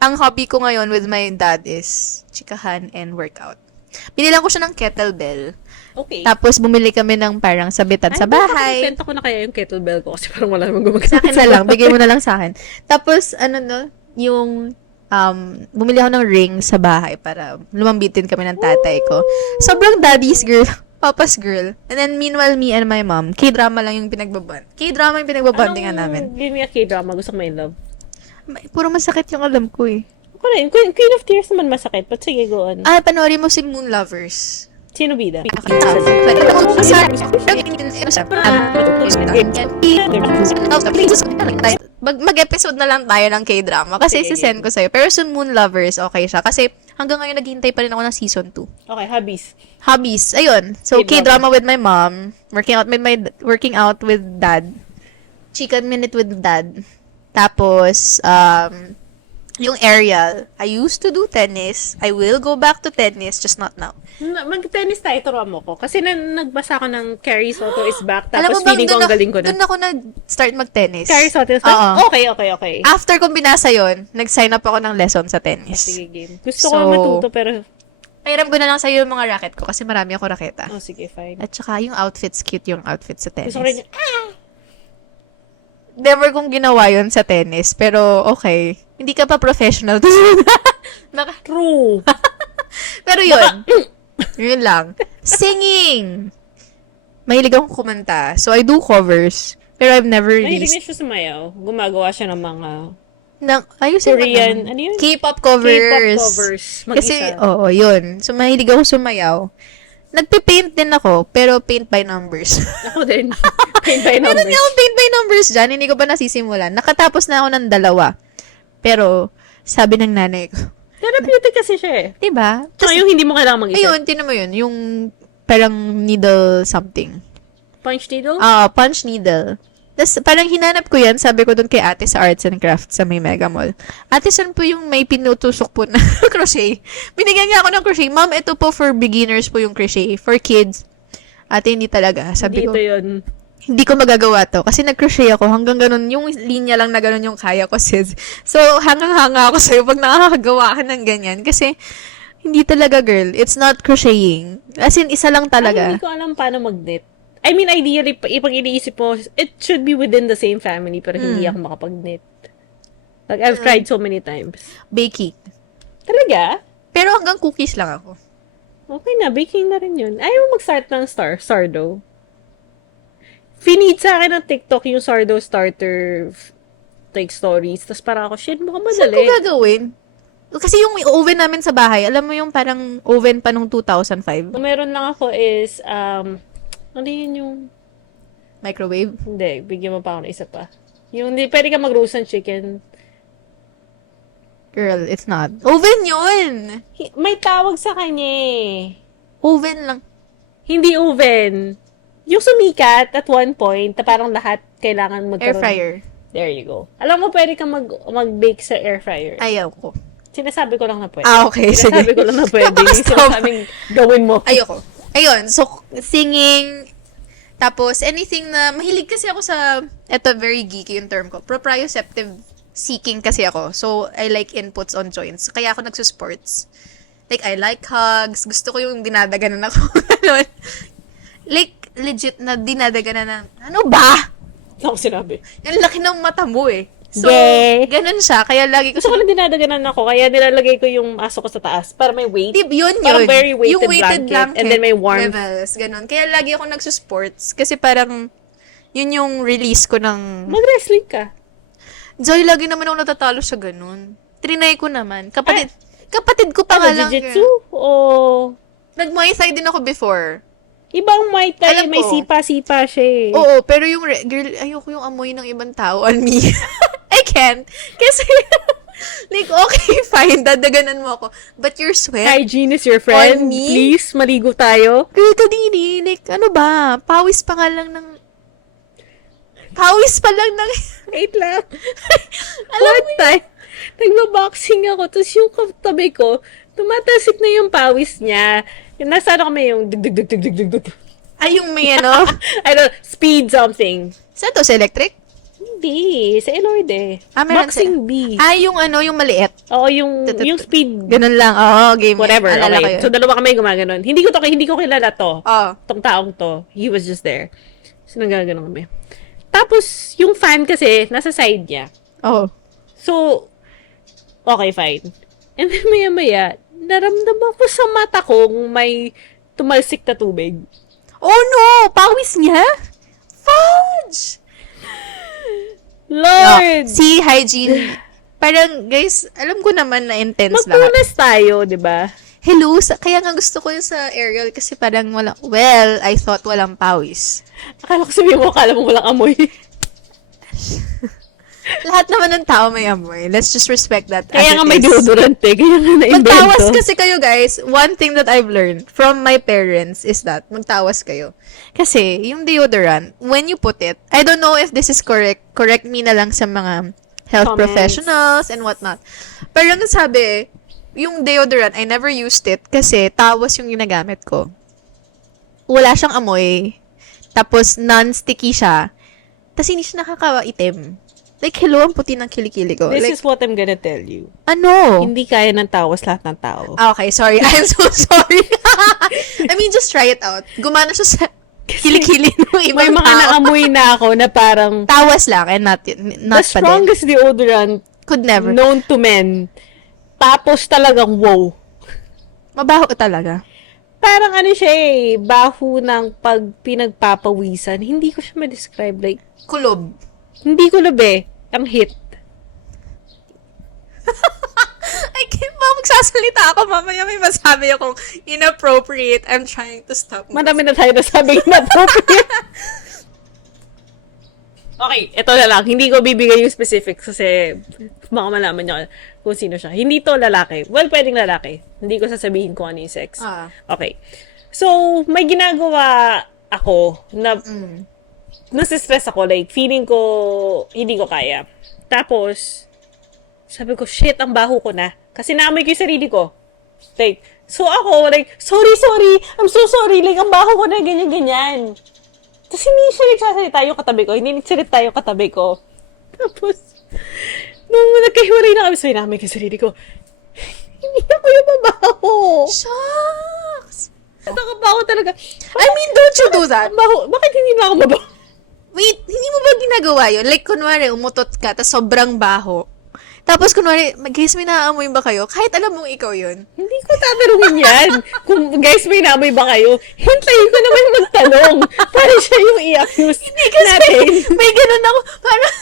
ang hobby ko ngayon with my dad is chikahan and workout. Binilang ko siya ng kettlebell. Okay. Tapos, bumili kami ng parang sabitan sa bahay. Benta ko na kaya yung kettlebell ko kasi parang wala namang gumagamit. Sa akin na lang. Bigay mo na lang sa akin. Tapos, yung bumili ako ng ring sa bahay para lumambitin kami ng tatay ko. Sobrang daddy's girl. Papa's girl. And then, meanwhile, me and my mom, K-drama lang yung K-drama yung pinagbabandingan namin. Give me a K-drama. Gusto ko may love. Puro masakit yung alam ko eh. Ako rin. Queen of Tears naman masakit. But sige, go on. Panoorin mo si Moon Lovers. Sino bida? Mag-episode na lang tayo ng K-drama kasi Sige, sisend ko sa'yo. Pero sa Moon Lovers, okay siya. Kasi hanggang ngayon naghihintay pa rin ako ng season 2. Okay, hobbies. Hobbies, ayun. So, K-drama. K-drama with my mom, working out with dad, chicken minute with dad. Tapos, yung aerial. I used to do tennis. I will go back to tennis, just not now. Mag-tennis tayo, turuan mo ko. Kasi nagbasa ko ng Carrie Soto is back, Alam tapos mo bang feeling ko ang galing ko na. doon ako nag-start mag-tennis. Carrie Soto is back? Oo. Okay. After kong binasa yon, nag-sign up ako ng lesson sa tennis. Sige, game. Gusto So, ko matuto, pero... Pairam ko na lang sa'yo yung mga racket ko kasi marami ako raketa. Oh, sige, fine. At saka yung outfits, cute yung outfit sa tennis. Gusto ko rin yung... Never kong ginawa yun sa tennis, pero okay. Hindi ka pa professional. True. Pero yun. Yun lang. Singing! Mahilig akong kumanta. So, I do covers. Pero I've never Mahilig released. na siya sumayaw. Gumagawa siya ng mga Ayusin mo Korean, naman. ano yun? K-pop covers. K-pop covers. Kasi, Mag-isa. oo, yun. So, mahilig ako sumayaw. Nagpe-paint din ako, pero paint by numbers. Ako din. Paint by Meron numbers. niya akong paint by numbers dyan. Hindi ko pa nasisimulan. Nakatapos na ako ng 2. Pero, sabi ng nanay ko, Therapeutic kasi siya eh. diba? Tsaka yung hindi mo kailangan mag-isip. Ayun, tinan mo yun. Yung parang needle something. Punch needle? Punch needle. Tapos parang hinanap ko yan, sabi ko dun kay ate sa Arts and Crafts sa may Mega Mall. Ate, saan po yung may pinutusok po na crochet? Binigyan niya ako ng crochet. Ma'am, ito po for beginners po yung crochet. For kids. Ate, hindi talaga. Sabi ko, Dito yun. hindi ko magagawa to. Kasi nag-crochet ako. Hanggang ganun, yung linya lang na ganun yung kaya ko, sis. So, hanga ako sa'yo pag nakakagawa ka ng ganyan. Kasi, hindi talaga, girl. It's not crocheting. As in, isa lang Ay, talaga. hindi ko alam paano mag-knit. I mean, ideally, pag iniisip mo, it should be within the same family, pero hindi ako makapag-knit. Like, I've tried so many times. Baking. Talaga? Pero hanggang cookies lang ako. Okay na, baking na rin yun. Ayaw mo mag-start ng sourdough. Finid sa akin ng TikTok yung sourdough starter like stories. Tapos parang ako, shit, mukhang Saan ko madali. gagawin? Kasi yung oven namin sa bahay, alam mo yung parang oven pa nung 2005? Kung meron lang ako is, ano yun yung, Microwave? hindi, bigyan mo pa ako ng isa pa. Yung, hindi, pwede ka mag-roast ng chicken. Girl, it's not. Oven yun! May tawag sa kanya eh. Oven lang. Hindi oven. Yung sumikat at one point, na parang lahat kailangan Air magkaroon. fryer. There you go. Alam mo, pwede ka mag-bake sa air fryer. Ayaw ko. Sinasabi ko lang na pwede. Okay, sige. Sinasabi ko lang na pwede. Yung Napaka-stop. sinasabing gawin mo. Ayoko. Ayun, so, singing, tapos, anything na, mahilig kasi ako sa, eto, very geeky yung term ko, proprioceptive seeking kasi ako. So, I like inputs on joints. Kaya ako nagsusports. Like, I like hugs. Gusto ko yung dinadaganan ako. Ganun. Like, legit na dinadaganan na, ano ba? Ano ko sinabi? Yung laki ng mata mo eh. So, Gay. ganun siya. Kaya lagi ko Gusto ko lang dinadaganan ako, kaya nilalagay ko yung aso ko sa taas para may weight. Yun. Parang very weighted Yung weighted blanket, and then may warmth. levels, ganun. Kaya lagi ako nagsusports. Kasi parang, yun yung release ko ng... Mag-wrestling ka. Joy, lagi naman ako natatalo sa ganun. Trinay ko naman. Kapatid, Kapatid ko pa nga lang. Jiu-jitsu? O Nag-Muay Thai din ako before. ibang Muay Thai, Alam may ko. sipa-sipa siya eh. Oo, pero yung girl, ayoko yung amoy ng ibang tao on me. I can't. Kasi, like, okay, fine, dadaganan mo ako. But your sweat, Hygiene is your friend. On me? Please, maligo tayo. girl, kadiri, like, ano ba? Pawis pa nga lang ng... Pawis pa lang ng... Wait lang. One time, nagba-boxing ako, tapos yung katabi ko, tumatasik na yung pawis niya. Yung nasa ano kami yung dug. Ay, yung may ano? I don't speed something. Saan to? Sa electric? Hindi, sa Elorde. Meron Boxing B. Yung ano, yung maliit. Oo, yung speed, Ganun lang. Oo, game. whatever. Alala ko Okay. yun. So, dalawa kami gumaganon. Hindi ko kilala to. Oo. Tong taong to. He was just there. So, nagaganon kami. Tapos, yung fan kasi, nasa side niya. Oo. So, okay, fine. And then, maya-maya, naramdaman ko sa mata kong may tumalsik na tubig. Oh no! Pawis niya? Fudge! Lord! See, hygiene. Parang, guys, alam ko naman na intense lahat. Magpunas tayo, di ba? Hello, kaya nga gusto ko yung sa aerial kasi parang I thought walang pawis. Akala ko sabihin mo, akala mo walang amoy. Lahat naman ng tao may amoy. Let's just respect that. Kaya as nga it may is. deodorant eh. Kaya nga na-invento. Magtawas kasi kayo, guys. One thing that I've learned from my parents is that magtawas kayo. Kasi, yung deodorant, when you put it, I don't know if this is correct. Correct me na lang sa mga health Comments. professionals and whatnot. Pero ang sabi, yung deodorant, I never used it kasi tawas yung ginagamit ko. Wala siyang amoy. Tapos, non-sticky siya. Tapos, hindi siya nakakaitim. Like, hello, ang puti ng kilikili ko. This Like, is what I'm gonna tell you. ano? Hindi kaya ng tawas lahat ng tao. Okay, sorry. I'm so sorry. I mean, just try it out. Gumana siya sa kilikili ng May ibang mga tao. naamoy na ako na parang Tawas lang and not the pa din. strongest deodorant Could never. known to men. Tapos talagang wow. Mabaho talaga. Parang ano siya eh, baho ng pag pinagpapawisan. Hindi ko siya ma-describe. Like, Kulob. hindi ko labi. Ang hit. I can't ba magsasalita ako mamaya may masabi akong inappropriate. I'm trying to stop. Marami na tayo nasabing inappropriate. Okay, ito na lang. Hindi ko bibigay yung specifics kasi baka malaman nyo kung sino siya. Hindi to lalaki. Well, pwedeng lalaki. Hindi ko sasabihin kung ano yung sex. Okay. So, may ginagawa ako na nasistress ako. Like, feeling ko hindi ko kaya. Tapos, sabi ko, shit, ang baho ko na. Kasi naamoy ko yung sarili ko. Like, so ako, like, sorry, I'm so sorry. Like, ang baho ko na, ganyan. Tapos hindi siya nagsasalita yung katabi ko. Hindi nagsalita yung katabi ko. Tapos, nung nagkahiwalay na kami, so inamoy ko yung sarili ko. Hindi ako yung mabaho. Shucks! Nakabaho talaga. I mean, don't you do that? Ang baho. Bakit hindi na ako mabaho? Wait, hindi mo ba ginagawa yun? Like, kunwari, umutot ka, tas sobrang baho. Tapos, kunwari, guys, may naaamoy ba kayo? Kahit alam mong ikaw yun. Hindi ko tatanungin yan. Kung, guys, may naamoy ba kayo? Hintayin ko naman magtanong. Para siya yung i-accuse natin. May ganun ako. Parang,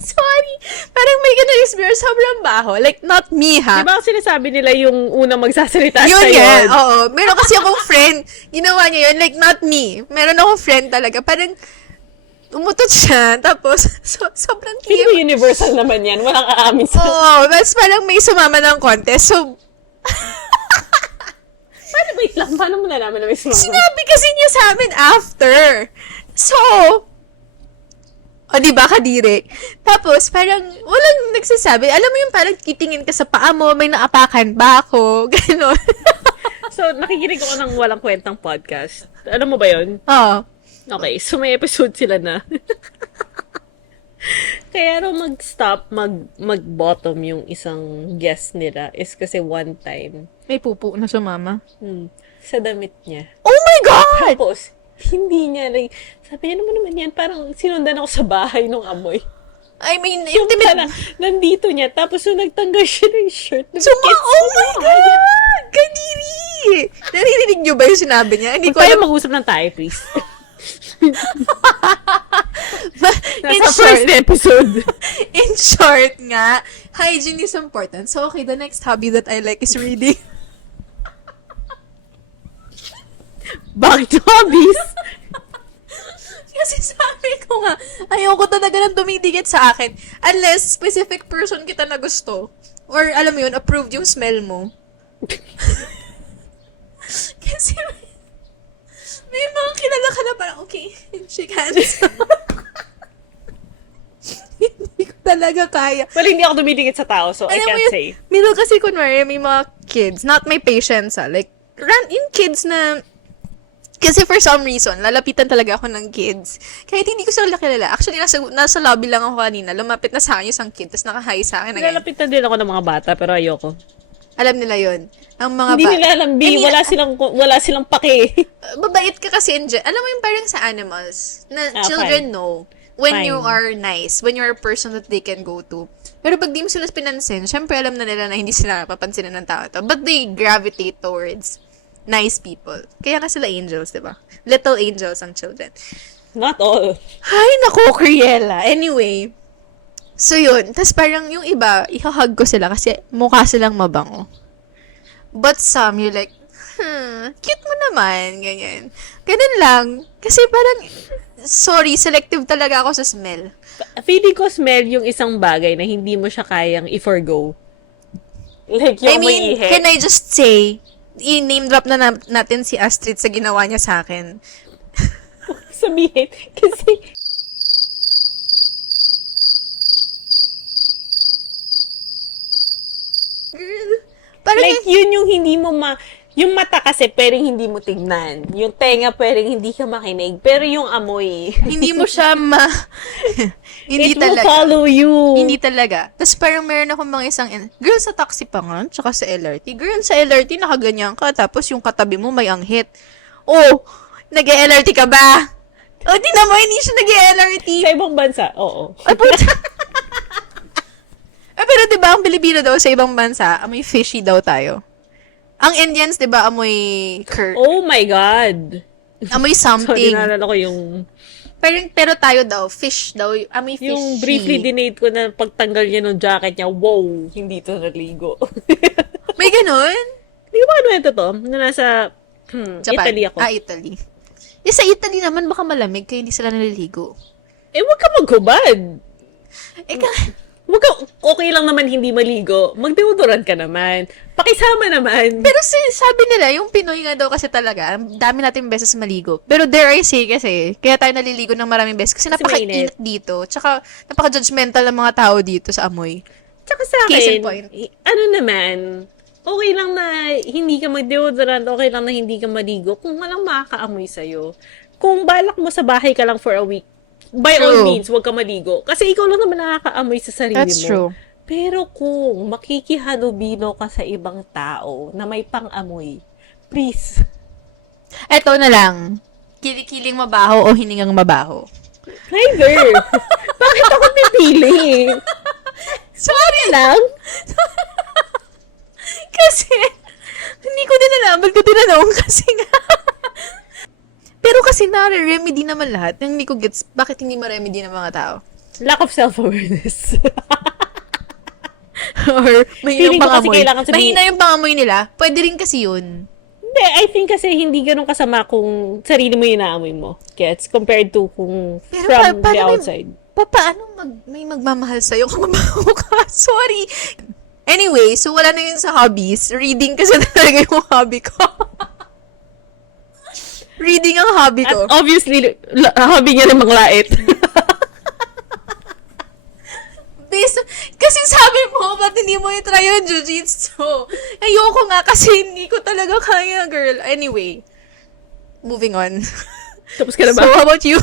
sorry. Parang may ganun experience. Sobrang baho. Like, not me, ha? Di ba sinasabi nila yung unang magsasalita Yun sa'yo? nga, oo. Meron kasi akong friend. Ginawa niya yun. Like, not me. Meron akong friend talaga. Parang, umutot siya. Tapos, sobrang Hindi cute. ko universal naman yan. Walang aamin sa... Oo. Tapos parang may sumama ng contest. So, Wait lang. Paano mo nalaman na may sumama? sinabi kasi niya sa amin after. So, o diba, kadiri? Tapos, parang, walang nagsasabi. Alam mo yung parang titingin ka sa paa mo, may naapakan ba ako? Ganon. So, nakikinig ako ng walang kwentang podcast. Alam mo ba yun? Oo. Okay, so may episode sila na. Kaya raw mag-stop, mag-bottom yung isang guest nila is kasi one time, May pupu na sumama. sa damit niya. Oh my God! Tapos, hindi niya rin, sabi niya naman yan, parang sinundan ako sa bahay nung amoy. I mean, Yung intimate. parang, nandito niya, tapos nung nagtanggal siya ng shirt, Oh my God! Kadiri! Naririnig niyo ba yung sinabi niya? Hindi ko Huwag tayo alam. mag-usap ng tayo, please. In Nasa short, first episode. in short nga, hygiene is important. So, okay, the next hobby that I like is reading. Bakit hobbies? Kasi sabi ko nga, ayoko talaga nang dumidikit sa akin. Unless specific person kita na gusto. Or, alam mo yun, approved yung smell mo. Kasi may mga kilala ka na parang, okay, shake hands. Hindi ko talaga kaya. Well, hindi ako dumidikit sa tao, so I Alam mo can't yun, say. Milo kasi kunwari, may mga kids, not my patients like, yung kids na, kasi for some reason, lalapitan talaga ako ng kids. Kahit hindi ko sila kilala. Actually, nasa lobby lang ako kanina, lumapit na sa akin isang kid, tapos naka-hi sa akin. Nilalapitan din ako ng mga bata, pero ayoko. Alam nila yon. Ang mga Hindi nila alam, B. Wala silang pake. Babait ka kasi alam mo yung parang sa animals, na children fine. know when Fine. you are nice, when you're a person that they can go to. Pero pag di mo sila pinansin, syempre alam na nila na hindi sila papansin ng tao to. But they gravitate towards nice people. Kaya nga sila angels, di ba? Little angels ang children. Not all. Ay, nako, Criella. Anyway, so yun. Tapos parang yung iba, ihahug ko sila kasi mukha silang mabango. But some, you're like, cute mo naman, ganyan. Ganun lang. Kasi parang, sorry, selective talaga ako sa smell. Feeling ko smell yung isang bagay na hindi mo siya kayang i-forgo. Like yung I mean, may can I just say, i-name drop na natin si Astrid sa ginawa niya sa akin. sabihin. Kasi, Girl, parang like, yun yung hindi mo yung mata kasi pwedeng hindi mo tignan. Yung tenga pwedeng hindi ka makinig. Pero yung amoy, hindi mo siya hindi it will talaga. follow you. Hindi talaga. Tapos parang meron akong mga isang, girl sa taxi pa nga, tsaka sa LRT. Girl, sa LRT, nakaganyan ka, tapos yung katabi mo may anghit. Oh, nag-LRT ka ba? Oh, di na mo, hindi siya nag-LRT. Sa ibang bansa, oo. Ay, puta. Pero diba, ang Pilipino daw sa ibang bansa, amoy fishy daw tayo. Ang Indians, diba, amoy curd. Oh my God. Amoy Sorry, something. naalala ko yung Pero tayo daw, fish daw, amoy fishy. yung briefly dinate ko na pagtanggal niya ng jacket niya, wow, hindi to naligo. May ganun? Hindi ko ba ano ito to? Na nasa Japan. Italy ako. Italy. Sa Italy naman, baka malamig, kaya hindi sila naliligo. Wag ka maghubad. Eh, Okay lang naman hindi maligo. Mag-deodorant ka naman. Pakisama naman. pero sabi nila, yung Pinoy nga daw kasi talaga, ang dami nating beses maligo. Pero dare I say kasi, kaya tayo naliligo ng maraming beses kasi napaka-init mainit. dito. Tsaka, napaka-judgmental ng mga tao dito sa amoy. Tsaka sa Case in akin, point. ano naman, okay lang na hindi ka mag-deodorant, okay lang na hindi ka maligo kung walang makakaamoy sa'yo. Kung balak mo sa bahay ka lang for a week, by all True. means, huwag ka maligo. Kasi ikaw lang naman nakakaamoy sa sarili That's mo. true. Pero kung makikihalubilo ka sa ibang tao na may pang-amoy, please. Eto na lang. Kilikiling mabaho o hiningang mabaho? Neither. Bakit ako pipili? Sorry lang. Kasi, hindi ko din alam. Ba't ko tinanong? Kasi nga. Pero kasi remedy naman lahat. Yung hindi ko gets, bakit hindi ma-remedy ng mga tao? Lack of self-awareness. Or mahina Feeling yung ko kasi pangamoy. kailangan sabihin- Mahina yung pangamoy nila. Pwede rin kasi yun. Hindi, I think kasi hindi ganun kasama kung sarili mo yung naamoy mo. Gets? Compared to kung Pero from the paano outside. Paano may magmamahal sa'yo kung mabaho ka? Sorry. Anyway, so wala na yun sa hobbies. Reading kasi talaga yung hobby ko. Reading ang hobby ko. At obviously, hobby niya ng manglait. Kasi sabi mo, ba't hindi mo i-try yung jiu-jitsu? Ayoko nga kasi hindi ko talaga kaya, girl. Anyway, moving on. Tapos ka na ba? So, how about you?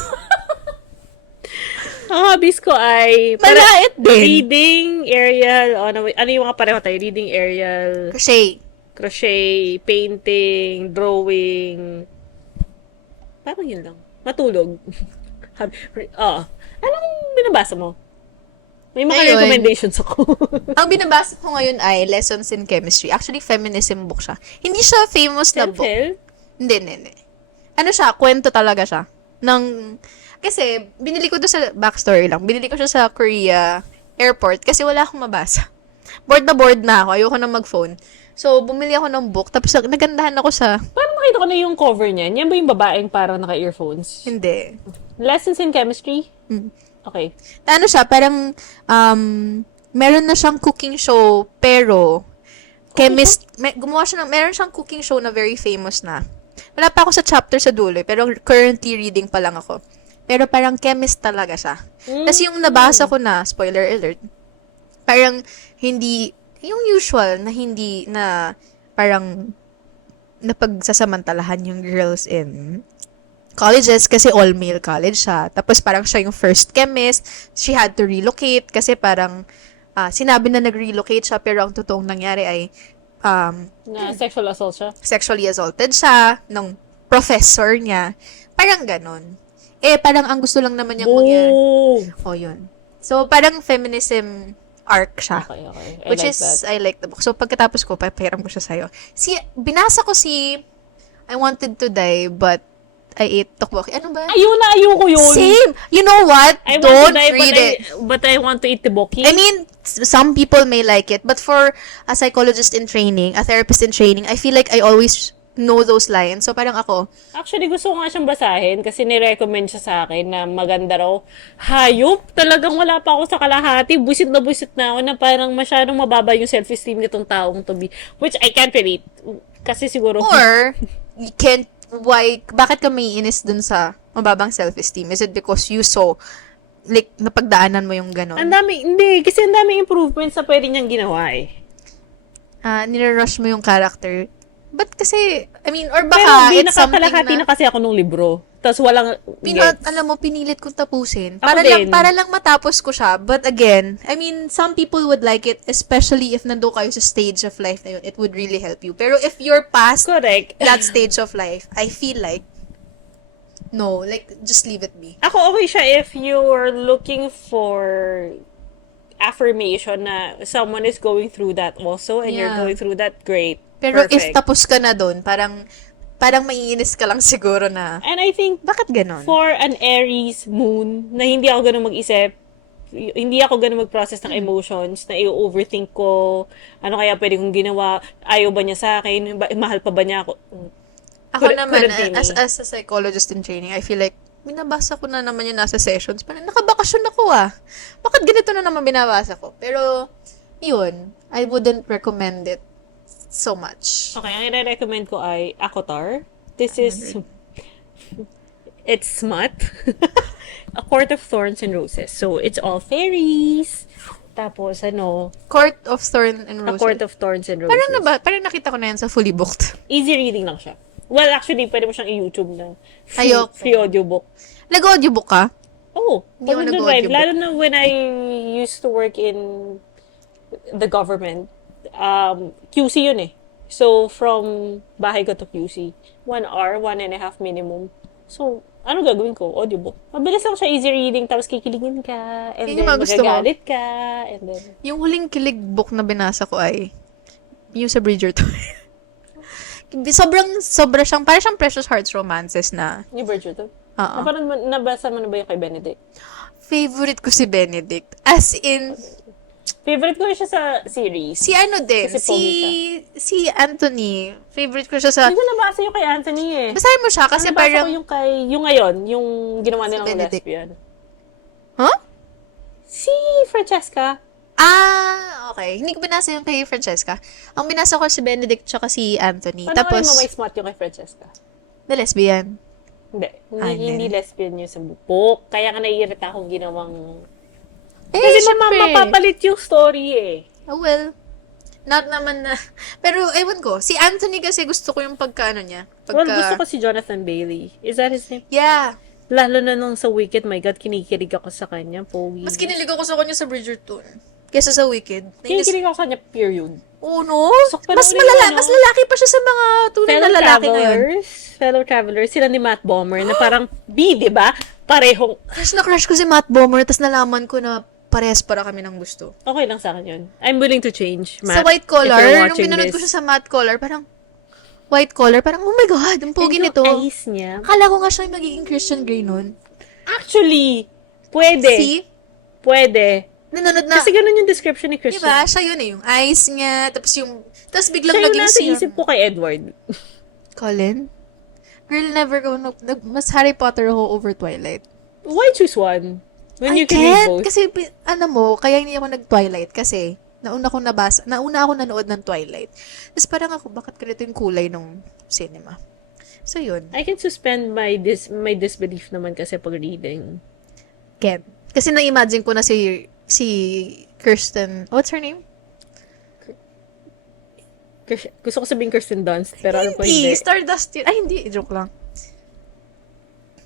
Ang hobbies ko ay Malait din. reading, aerial, ano yung mga pareho tayo? Reading, aerial, crochet, painting, drawing. Parang yun lang. Matulog. Anong binabasa mo? May mga Ayun. recommendations ako. Ang binabasa ko ngayon ay Lessons in Chemistry. Actually, feminism book siya. Hindi siya famous na book. Self-help? Hindi. Ano siya? Kwento talaga siya. Kasi, binili ko to sa backstory lang. Binili ko siya sa Korea airport kasi wala akong mabasa. Bored na ako. Ayoko na mag-phone. So, bumili ako ng book. Tapos, nagandahan ako sa... Parang nakita ko na yung cover niyan. Yan ba yung babaeng parang naka-earphones? Hindi. Lessons in chemistry? Okay. Ano siya, parang... meron na siyang cooking show, pero... gumawa siya ng... Meron siyang cooking show na very famous na. Wala pa ako sa chapter sa dulo, pero currently reading pa lang ako. Pero parang chemist talaga siya. Tapos yung nabasa ko na, spoiler alert, parang hindi, yung usual na hindi na parang napagsasamantalahan yung girls in colleges kasi all-male college siya. Tapos parang siya yung first chemist. She had to relocate kasi parang sinabi na nag-relocate siya pero ang totoong nangyari ay Na sexual assault siya? sexually assaulted siya ng professor niya. Parang ganon. Parang ang gusto lang naman niyang mangyari. Yun. So, parang feminism arc siya. Okay. Which is, I like the book. So, pagkatapos ko, papiram ko siya sa'yo. Binasa ko I Wanted to Die, but I ate tteokbokki. Ano ba? Ayoko yun. Same! You know what? I want Don't to die, read it. but I want to eat tteokbokki. I mean, some people may like it, but for a psychologist in training, a therapist in training, I feel like I always know those lines. So, parang ako, Actually, gusto ko nga siyang basahin kasi nirecommend siya sa akin na maganda raw. Hayop! Talagang wala pa ako sa kalahati. Buisit na ako na parang masyadong mababa yung self-esteem nitong taong to be. Which I can't relate. Kasi siguro... or, you can't, bakit ka may inis dun sa mababang self-esteem? Is it because you saw, like, napagdaanan mo yung ganon? Kasi ang dami improvements na pwede niyang ginawa eh. Nire-rush mo yung character. But kasi, I mean, or Pero baka it's something nakakalahati na kasi ako nung libro. Tapos walang gets. alam mo, pinilit kong tapusin. Ako din. Para lang matapos ko siya. But again, I mean, some people would like it, especially if nando kayo sa stage of life na yun. It would really help you. Pero if you're past Correct. that stage of life, I feel like, no, like, just leave it be. Ako okay siya if you're looking for affirmation na someone is going through that also and you're Yeah. going through that, great. Pero Perfect. if tapos ka na doon, parang maiinis ka lang siguro na, And I think bakit ganon? for an Aries moon na hindi ako ganun mag-isip, hindi ako ganun mag-process ng emotions, na i-overthink ko, ano kaya pwede kong ginawa, ayaw ba niya sa akin, mahal pa ba niya ako. Ako naman, couldn't be me. as a psychologist in training, I feel like, binabasa ko na naman yung nasa sessions. Parang nakabakasyon ako Bakit ganito na naman binabasa ko? Pero, yun, I wouldn't recommend it so much. Okay, ang i-recommend ko ay Akotar. This is, it's smut. A Court of Thorns and Roses. So, it's all fairies. Tapos, Court of Thorns and A Roses. Court of Thorns and Roses. Parang nakita ko na yan sa Fully Booked. Easy reading lang siya. Well, actually, pwede mo siyang i-YouTube na Ayoko. free audiobook. Nag-audiobook ka? Oh, Hindi ako pag nag-drive. nag-audiobook. Lalo na when I used to work in the government. QC yun eh. So, from bahay ko to QC, 1 hour, 1.5 minimum. So, ano gagawin ko? Audiobook. Mabilis lang siya, easy reading, tapos kikiligin ka, and Yun yung then mga gusto mo. magagalit ka, and then... Yung huling kilig book na binasa ko ay yung sa Bridgerton. Sobra siyang, parang siyang Precious Hearts romances na. Ni Bridgerton. Oo. Nabasa mo na ba yung kay Benedict? Favorite ko si Benedict. As in, Favorite ko na siya sa series. si ano din, Kasi pogi si Anthony. Favorite ko siya sa, Hindi ko nabasa yung kay Anthony eh. basahin mo siya kasi Nabasa parang, ko yung ngayon, yung ginawa nilang Benedict. lesbian. huh? Si Francesca. Okay. Hindi ko binasa yung kay Francesca. Ang binasa ko si Benedict tsaka si Anthony. Ano Tapos, mo may smart yung kay Francesca? the lesbian. Hindi. Hindi. Hindi lesbian yung sa book. Kaya nga naiirita akong ginawang... Eh, Kasi syempre. mapapalit yung story eh. Oh, well, not naman na. Pero, ewan ko. Si Anthony kasi gusto ko yung pagkaano niya. Well, gusto ko si Jonathan Bailey. Is that his name? Yeah. Lalo na nung sa Wicked, my God, kinikilig ako sa kanya. Pogi. Mas kinilig ako sa kanya sa Bridgerton. Kesa sa Wicked. Kinikilig ako sa kanya, period. Oh, no? So, panoorin mo, no? Mas lalaki pa siya sa mga tunay na lalaki ngayon. Fellow travelers, sila ni Matt Bomer, na parang, di ba? Parehong, Crush ko si Matt Bomer, tas nalaman ko na parehas para kami ng gusto. okay lang sa akin yun. I'm willing to change, Sa Matt. White if Collar, you're nung watching pinanood ko this. siya sa Matte Collar, parang, White Collar, parang, oh my God, ang pogi And nito. yung eyes niya. Akala ko nga siya yung magiging Christian Grey nun. Actually, pwede. See? Pwede. Nanonood na. Kasi ganun yung description ni Christian. Diba? Siya yun eh. Yung eyes niya, tapos biglang Siya yung naging nasa siya. isip ko kay Edward. Colin? Girl, never go. Mas Harry Potter ako over Twilight. Why choose one? When you I can read can't. both. Kasi, kaya hindi ako nag-Twilight. Kasi, nauna ako nanood ng Twilight. Tapos parang ako, bakit ganito yung kulay ng cinema? So, yun. I can suspend my disbelief naman kasi pag reading. Can't. Kasi na-imagine ko na si Kirsten, what's her name? Gusto ko sabihin Kirsten Dunst, pero ano po Hindi, hindi. Stardust yun. Ay, hindi. Joke lang.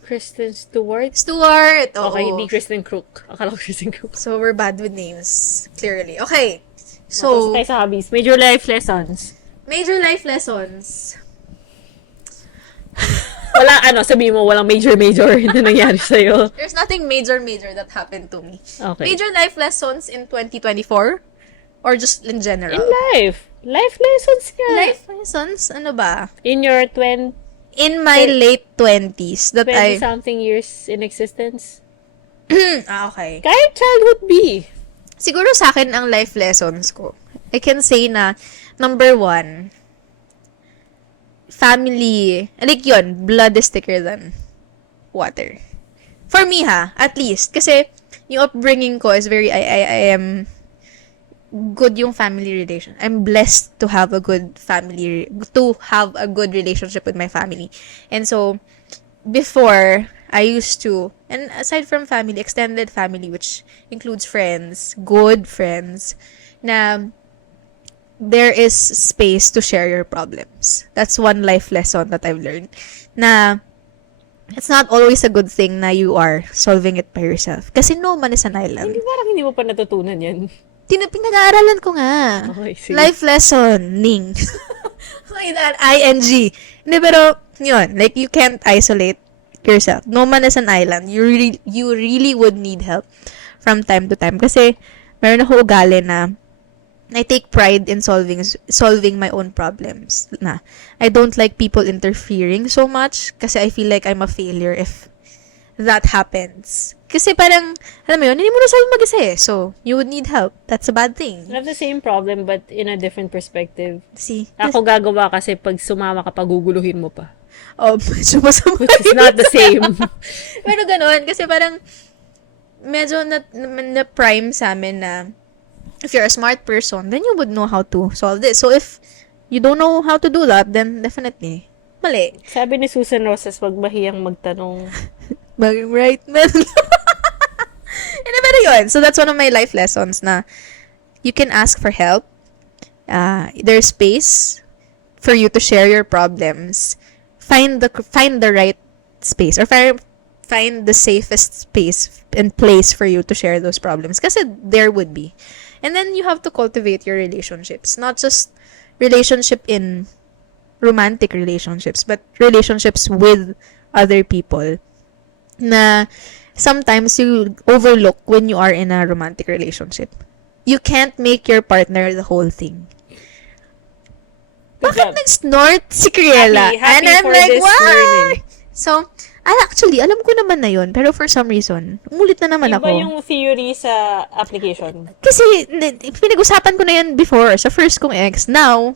Kristen Stewart? Stuart. Oo. Okay, hindi Kristen Crook. Akala ko Kristen Crook. So, we're bad with names. Clearly. Okay. So, So, tayo sa hobbies. Major life lessons. major life lessons. Sabihin mo, walang major na nangyari sa'yo. There's nothing major that happened to me. Okay. Major life lessons in 2024? Or just in general? In life. Life lessons nga. Life lessons? Ano ba? In your 20 In my late 20s that I... something years in existence. okay. Kahit childhood be. Siguro sa akin ang life lessons ko. I can say na, number 1, family, like yun, blood is thicker than water. For me at least. Kasi, yung upbringing ko is very, I am good yung family relation. I'm blessed to have a good relationship with my family. And so, before, I used to, and aside from family, extended family, which includes friends, good friends, na there is space to share your problems. That's one life lesson that I've learned. Na, it's not always a good thing na you are solving it by yourself. Kasi no man is an island. Hindi mo pa natutunan yan. Pinag-aaralan ko nga. Okay, sige. Life lesson, ning. Like that, ING. Hindi, pero, yun, like, you can't isolate yourself. No man is an island. You really would need help from time to time. Kasi, meron ako ugali na, I take pride in solving my own problems. Na, I don't like people interfering so much kasi I feel like I'm a failure if that happens. Kasi parang, alam mo yun, hindi mo na solve mag-isa eh. So, you would need help. That's a bad thing. I have the same problem but in a different perspective. See? Ako gagawa kasi pag sumama ka, paguguluhin mo pa. Oh, medyo masama. Which is not the same. Pero ganun, kasi parang, medyo na-prime sa amin na, if you're a smart person, then you would know how to solve this. So, if you don't know how to do that, then definitely, mali. Sabi ni Susan Roses, wag mahiyang magtanong. Baging right, man. Pero yun. So, that's one of my life lessons na you can ask for help. There's space for you to share your problems. Find the right space or find the safest space and place for you to share those problems. Kasi there would be. And then you have to cultivate your relationships. Not just relationship in romantic relationships, but relationships with other people na sometimes you overlook when you are in a romantic relationship. You can't make your partner the whole thing. Good Bakit job. nag-snort si Criella? Happy And I'm for like, this why? learning. So, actually, alam ko naman na yun, pero for some reason, umulit na naman Iba ako. yung theory sa application. Kasi, pinag-usapan ko na yan before sa first kong ex. Now,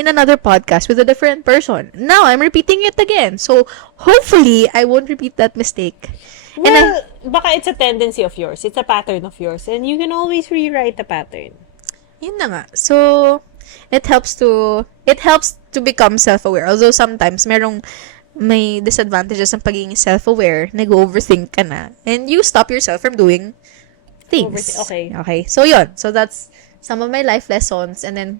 in another podcast with a different person. Now, I'm repeating it again. So, hopefully, I won't repeat that mistake. Well, baka it's a tendency of yours. It's a pattern of yours. And you can always rewrite the pattern. Yun na nga. So, it helps to become self-aware. Although sometimes, may disadvantages ng pagiging self-aware, nag-overthink ka na, and you stop yourself from doing things. Okay. Okay. So, yun. So, that's some of my life lessons, and then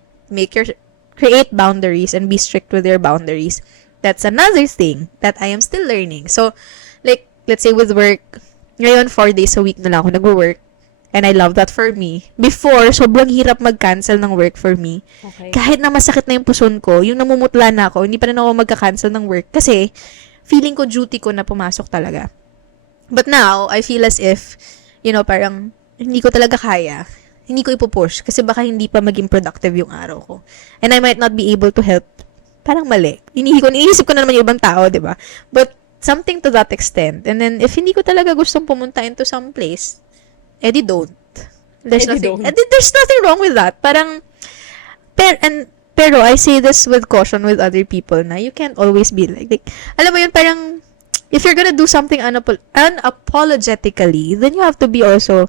create boundaries and be strict with your boundaries. That's another thing that I am still learning. So, like, let's say with work, ngayon 4 days a week na lang ako nag-work. And I love that for me. Before, sobrang hirap mag-cancel ng work for me. Okay. Kahit na masakit na yung puson ko, yung namumutla na ako, hindi pa rin ako magka-cancel ng work. Kasi, feeling ko duty ko na pumasok talaga. But now, I feel as if, parang, hindi ko talaga kaya. Hindi ko ipupush. Kasi baka hindi pa maging productive yung araw ko. And I might not be able to help. Parang mali. Iniisip ko na naman yung ibang tao, di ba? But, something to that extent. And then, if hindi ko talaga gustong pumunta into some place, edi don't. There's nothing wrong with that. Parang, pero I say this with caution with other people na you can't always be like, alam mo yun, parang, if you're gonna do something unapologetically, then you also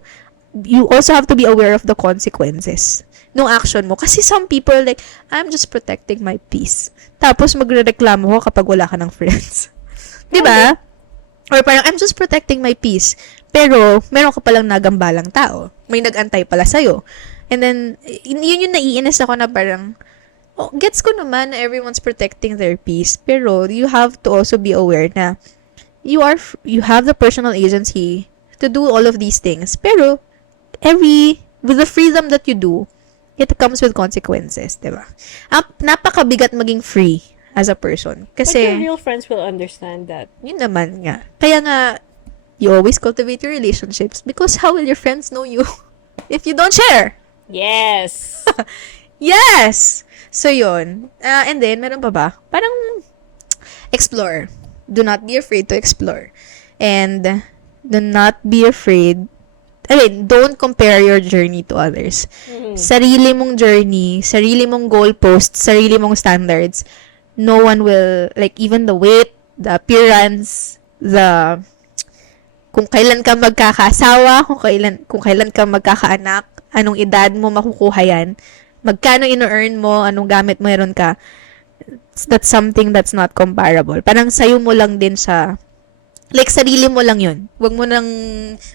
have to be aware of the consequences nung action mo. Kasi some people like, I'm just protecting my peace. Tapos magrereklamo ko kapag wala ka ng friends. Diba? Or parang, I'm just protecting my peace. Pero, meron ka palang nagambalang tao. May nag-antay pala sa'yo. And then, yun yung naiinis ako na parang, gets ko naman na everyone's protecting their peace. Pero, you have to also be aware na you have the personal agency to do all of these things. Pero, with the freedom that you do, it comes with consequences, diba? Napakabigat maging free as a person. Kasi, but your real friends will understand that. Yun naman nga. Kaya nga, you always cultivate your relationships because how will your friends know you if you don't share? Yes! Yes! So, yun. And then, meron pa ba? Parang, explore. Do not be afraid to explore. And, do not be afraid don't compare your journey to others. Mm-hmm. Sarili mong journey, sarili mong goalposts, sarili mong standards, no one will, like, even the weight, the appearance, kung kailan ka magkakasawa, kung kailan ka magkakaanak, anong edad mo makukuha yan, magkano ino-earn mo, anong gamit meron ka, that's something that's not comparable. Parang sayo mo lang din sa, like, sarili mo lang yun. Huwag mo nang,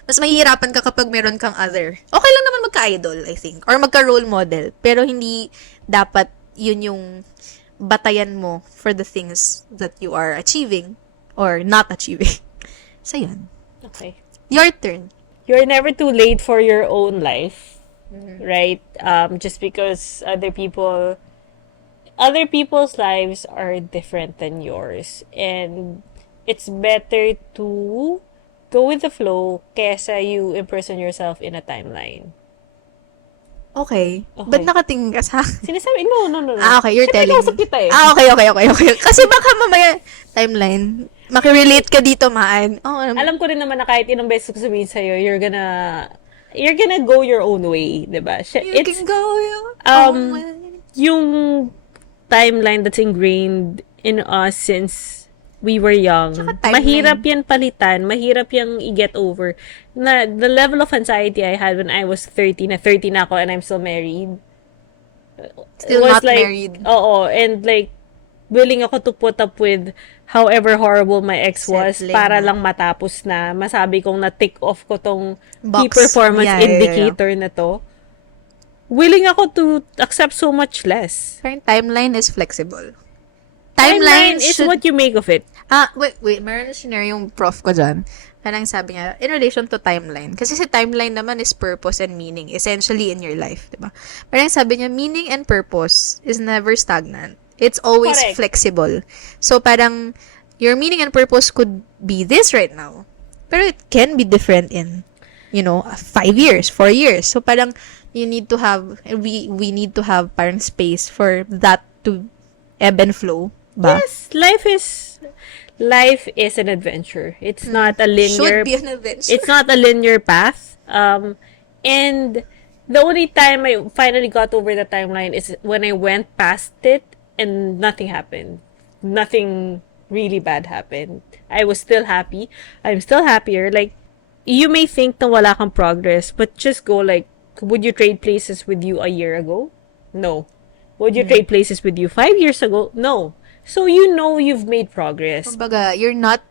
mas mahihirapan ka kapag meron kang other. Okay lang naman magka-idol, I think. Or magka-role model. Pero hindi dapat yun yung batayan mo for the things that you are achieving or not achieving. So, yun. Okay. Your turn. You're never too late for your own life. Mm-hmm. Right? Just because other people's lives are different than yours. And it's better to go with the flow kesa you imprison yourself in a timeline. Okay. Ba't nakatingin ka sa akin? Sinasabi, no. Okay, you're telling me. Kita eh. Okay. Kasi baka mamaya timeline, makirelate ka dito, maan. Alam ko rin naman na kahit inong beses ko sabihin sa'yo, you're gonna go your own way, diba? You can go your own way. Yung timeline that's ingrained in us since we were young, mahirap yan palitan, mahirap yung i-get over. Na the level of anxiety I had when I was 30 na ako and I'm still married. Still not married. Oo, and like, willing ako to put up with however horrible my ex was para lang matapos na masabi kong na-tick off ko tong key performance indicator na to. Willing ako to accept so much less. Parang timeline is flexible. Timeline is what you make of it. Wait. Meron na scenario yung prof ko dyan. Parang sabi niya, in relation to timeline. Kasi si timeline naman is purpose and meaning, essentially in your life, diba? Parang sabi niya, meaning and purpose is never stagnant. It's always flexible. So, parang, your meaning and purpose could be this right now. Pero it can be different in, 5 years, 4 years. So, parang, you need to have, we need to have parang space for that to ebb and flow. Ba? Yes, life is an adventure. It's not a linear. Should be an adventure. It's not a linear path. And the only time I finally got over the timeline is when I went past it and nothing happened. Nothing really bad happened. I was still happy. I'm still happier. Like, you may think na wala kang progress, but just go like, would you trade places with you a year ago? No. Would you trade places with you 5 years ago? No. So you've made progress. Kumbaga, you're not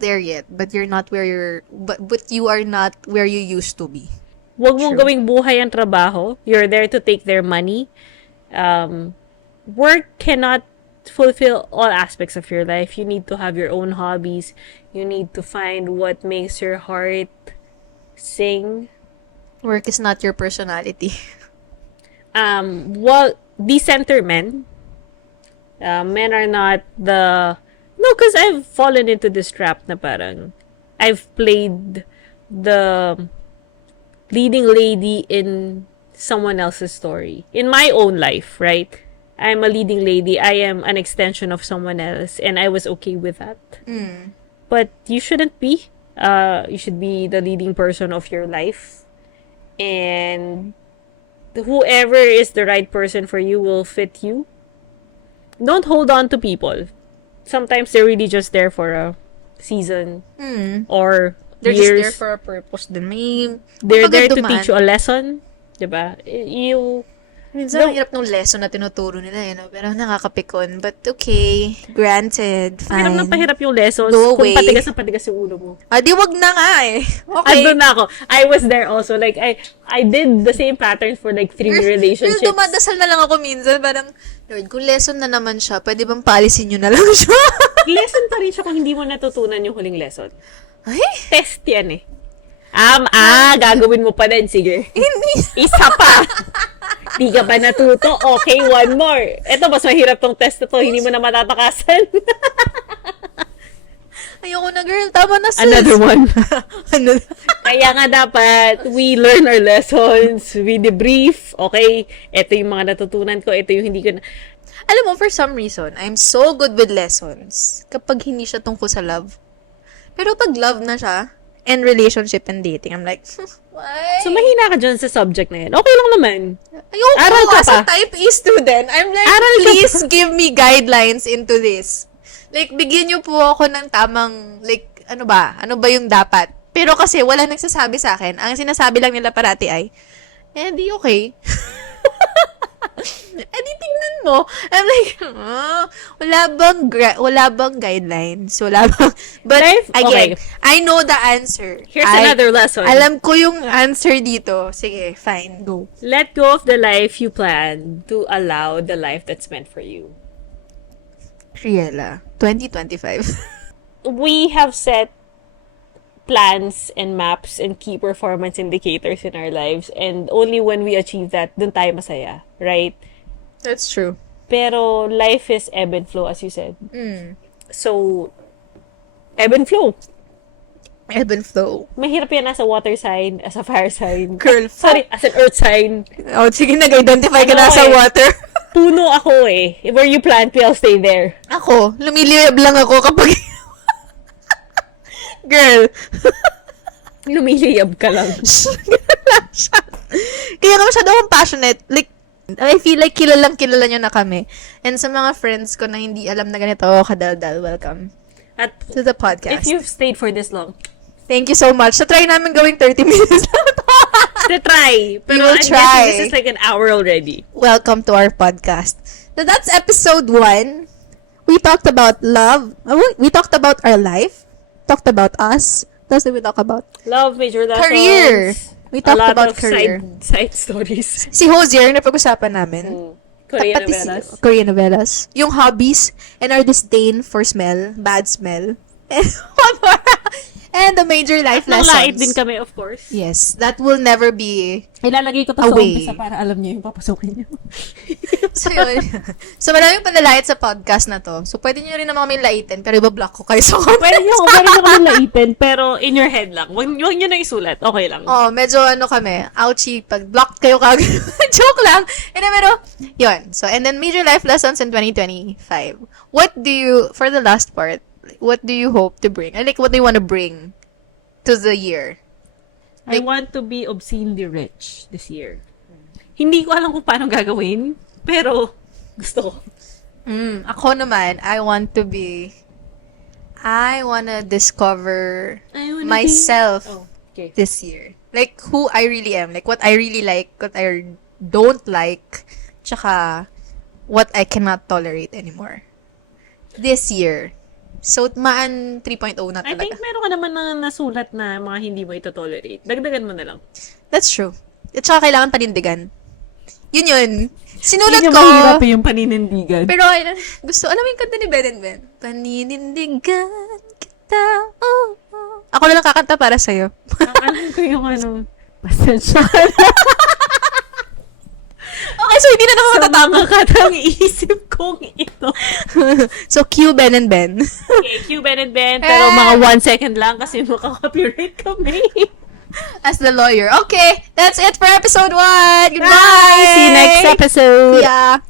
there yet, but you're not where but you are not where you used to be. Huwag mong gawing buhay ang trabaho. You're there to take their money. Work cannot fulfill all aspects of your life. You need to have your own hobbies. You need to find what makes your heart sing. Work is not your personality. Decenter men. Men are not because I've fallen into this trap na parang I've played the leading lady in someone else's story. In my own life, right? I'm a leading lady. I am an extension of someone else, and I was okay with that. But you shouldn't be. You should be the leading person of your life, and whoever is the right person for you will fit you. Don't hold on to people. Sometimes they're really just there for a season or They're years. just there for a purpose din. They're there to dumaan. teach you a lesson. Diba? Minsan, ang hirap ng lesson na tinuturo nila, pero nakakapikon. But okay, granted, fine. Pahirap yung lessons Go kung away. patigas na patigas yung ulo mo. Di wag na nga eh. Okay. Andun na ako. I was there also. Like, I did the same pattern for like 3 relationships. Pero dumadasal na lang ako minsan, parang, Lord, kung lesson na naman siya, pwede bang paalisin nyo na lang siya? Lesson pa rin siya kung hindi mo natutunan yung huling lesson. Ay, Test yan eh. Gagawin mo pa din. Sige. hindi. Isa pa. Di ka ba natuto? Okay, one more. Ito, mas mahirap tong test na to. Hindi mo na matatakasan. Ayoko na, girl. Tama na, sis. Another one. Ano? Kaya nga dapat, we learn our lessons. We debrief. Okay, ito yung mga natutunan ko. Ito yung hindi ko na... Alam mo, for some reason, I'm so good with lessons kapag hindi siya tungkol sa love. Pero pag love na siya, and relationship and dating, I'm like, why? So, mahina ka dyan sa subject na yan. Okay lang naman. Ayoko, Aral ka as a pa. type A student, I'm like, Aral ka please pa. give me guidelines into this. Like, bigyan niyo po ako ng tamang, like, ano ba yung dapat? Pero kasi, wala nagsasabi sa akin. Ang sinasabi lang nila parati ay, di okay. Di tingnan mo. I'm like, wala bang guidelines? Wala bang, but Life? again, Okay. I know the answer. Here's another lesson. Alam ko yung answer dito. Sige, fine, go. Let go of the life you plan to allow the life that's meant for you. Riela, 2025. We have set plans and maps and key performance indicators in our lives, and only when we achieve that, dun tayo masaya, right? That's true. Pero life is ebb and flow, as you said. So, ebb and flow. Ebb and flow. Mahirap yan as a water sign, as a fire sign. Girl, Sorry, as an earth sign. Oh, sige, nag-identify ka Ano na sa eh? water. Puno ako eh. Where you plant me, I'll stay there. Ako, lumiliyab lang ako kapag... Girl. Lumiliyab ka lang. Kaya ka masyado akong passionate. Like, I feel like kilala nyo na kami. And sa mga friends ko na hindi alam na ganito ako kadaldal, welcome At to the podcast. if you've stayed for this long, Thank you so much. So, try namin gawing 30 minutes lang to. to try. Pero will I'm try. guessing this is like an hour already. Welcome to our podcast. So, that's episode 1. We talked about love. We talked about our life. Talked about us. What else did we talk about? Love, major lessons. Career. We A talked lot about of career. side stories. Si Hosier, na pag-usapan namin. Korean Pati novelas. Korean novelas. Yung hobbies and our disdain for smell. Bad smell. And what more? And the major life Nalait lessons. din kami, of course. Yes. That will never be... Ilalagay ko to sa Away. umpisa para alam niyo yung papasukin niyo. So, yun. So, maraming panlalait sa podcast na to. So, pwede nyo rin naman kami laitin, pero ibablock ko kayo sa comments. Pwede niyo kami laitin, pero in your head lang. Huwag niyo na isulat. Okay lang. Oh, medyo ano kami, ouchie, pag blocked kayo kagad. Joke lang. And then, pero, yun. So, and then major life lessons in 2025. What do you, for the last part, what do you hope to bring? And like, what do you want to bring to the year? I want to be obscenely rich this year. Hindi ko alam kung paano gagawin, pero gusto ko. Ako naman, I wanna discover myself Okay. this year. Like, who I really am. Like, what I really like, what I don't like, tsaka what I cannot tolerate anymore. This year. So, maan 3.0 na I talaga. think meron ka naman na nasulat na mga hindi mo ito-tolerate. Dagdagan mo na lang. That's true. At saka kailangan panindigan. Yun. Sinulat Hindi ko. naman hirap yung paninindigan. Pero, gusto, alam mo yung kanta ni Ben and Ben? Paninindigan kita, oh, oh. Ako na lang kakanta para sa'yo. Ang alam ko yung ano, pasensya. Okay, so hindi na naman matatama. Mga katang isip kong ito. So, cue Ben and Ben. Okay, cue Ben and Ben, pero mga 1 second lang kasi makaka-copyright kami. As the lawyer. Okay, that's it for episode 1. Goodbye! Bye! See you next episode! Yeah.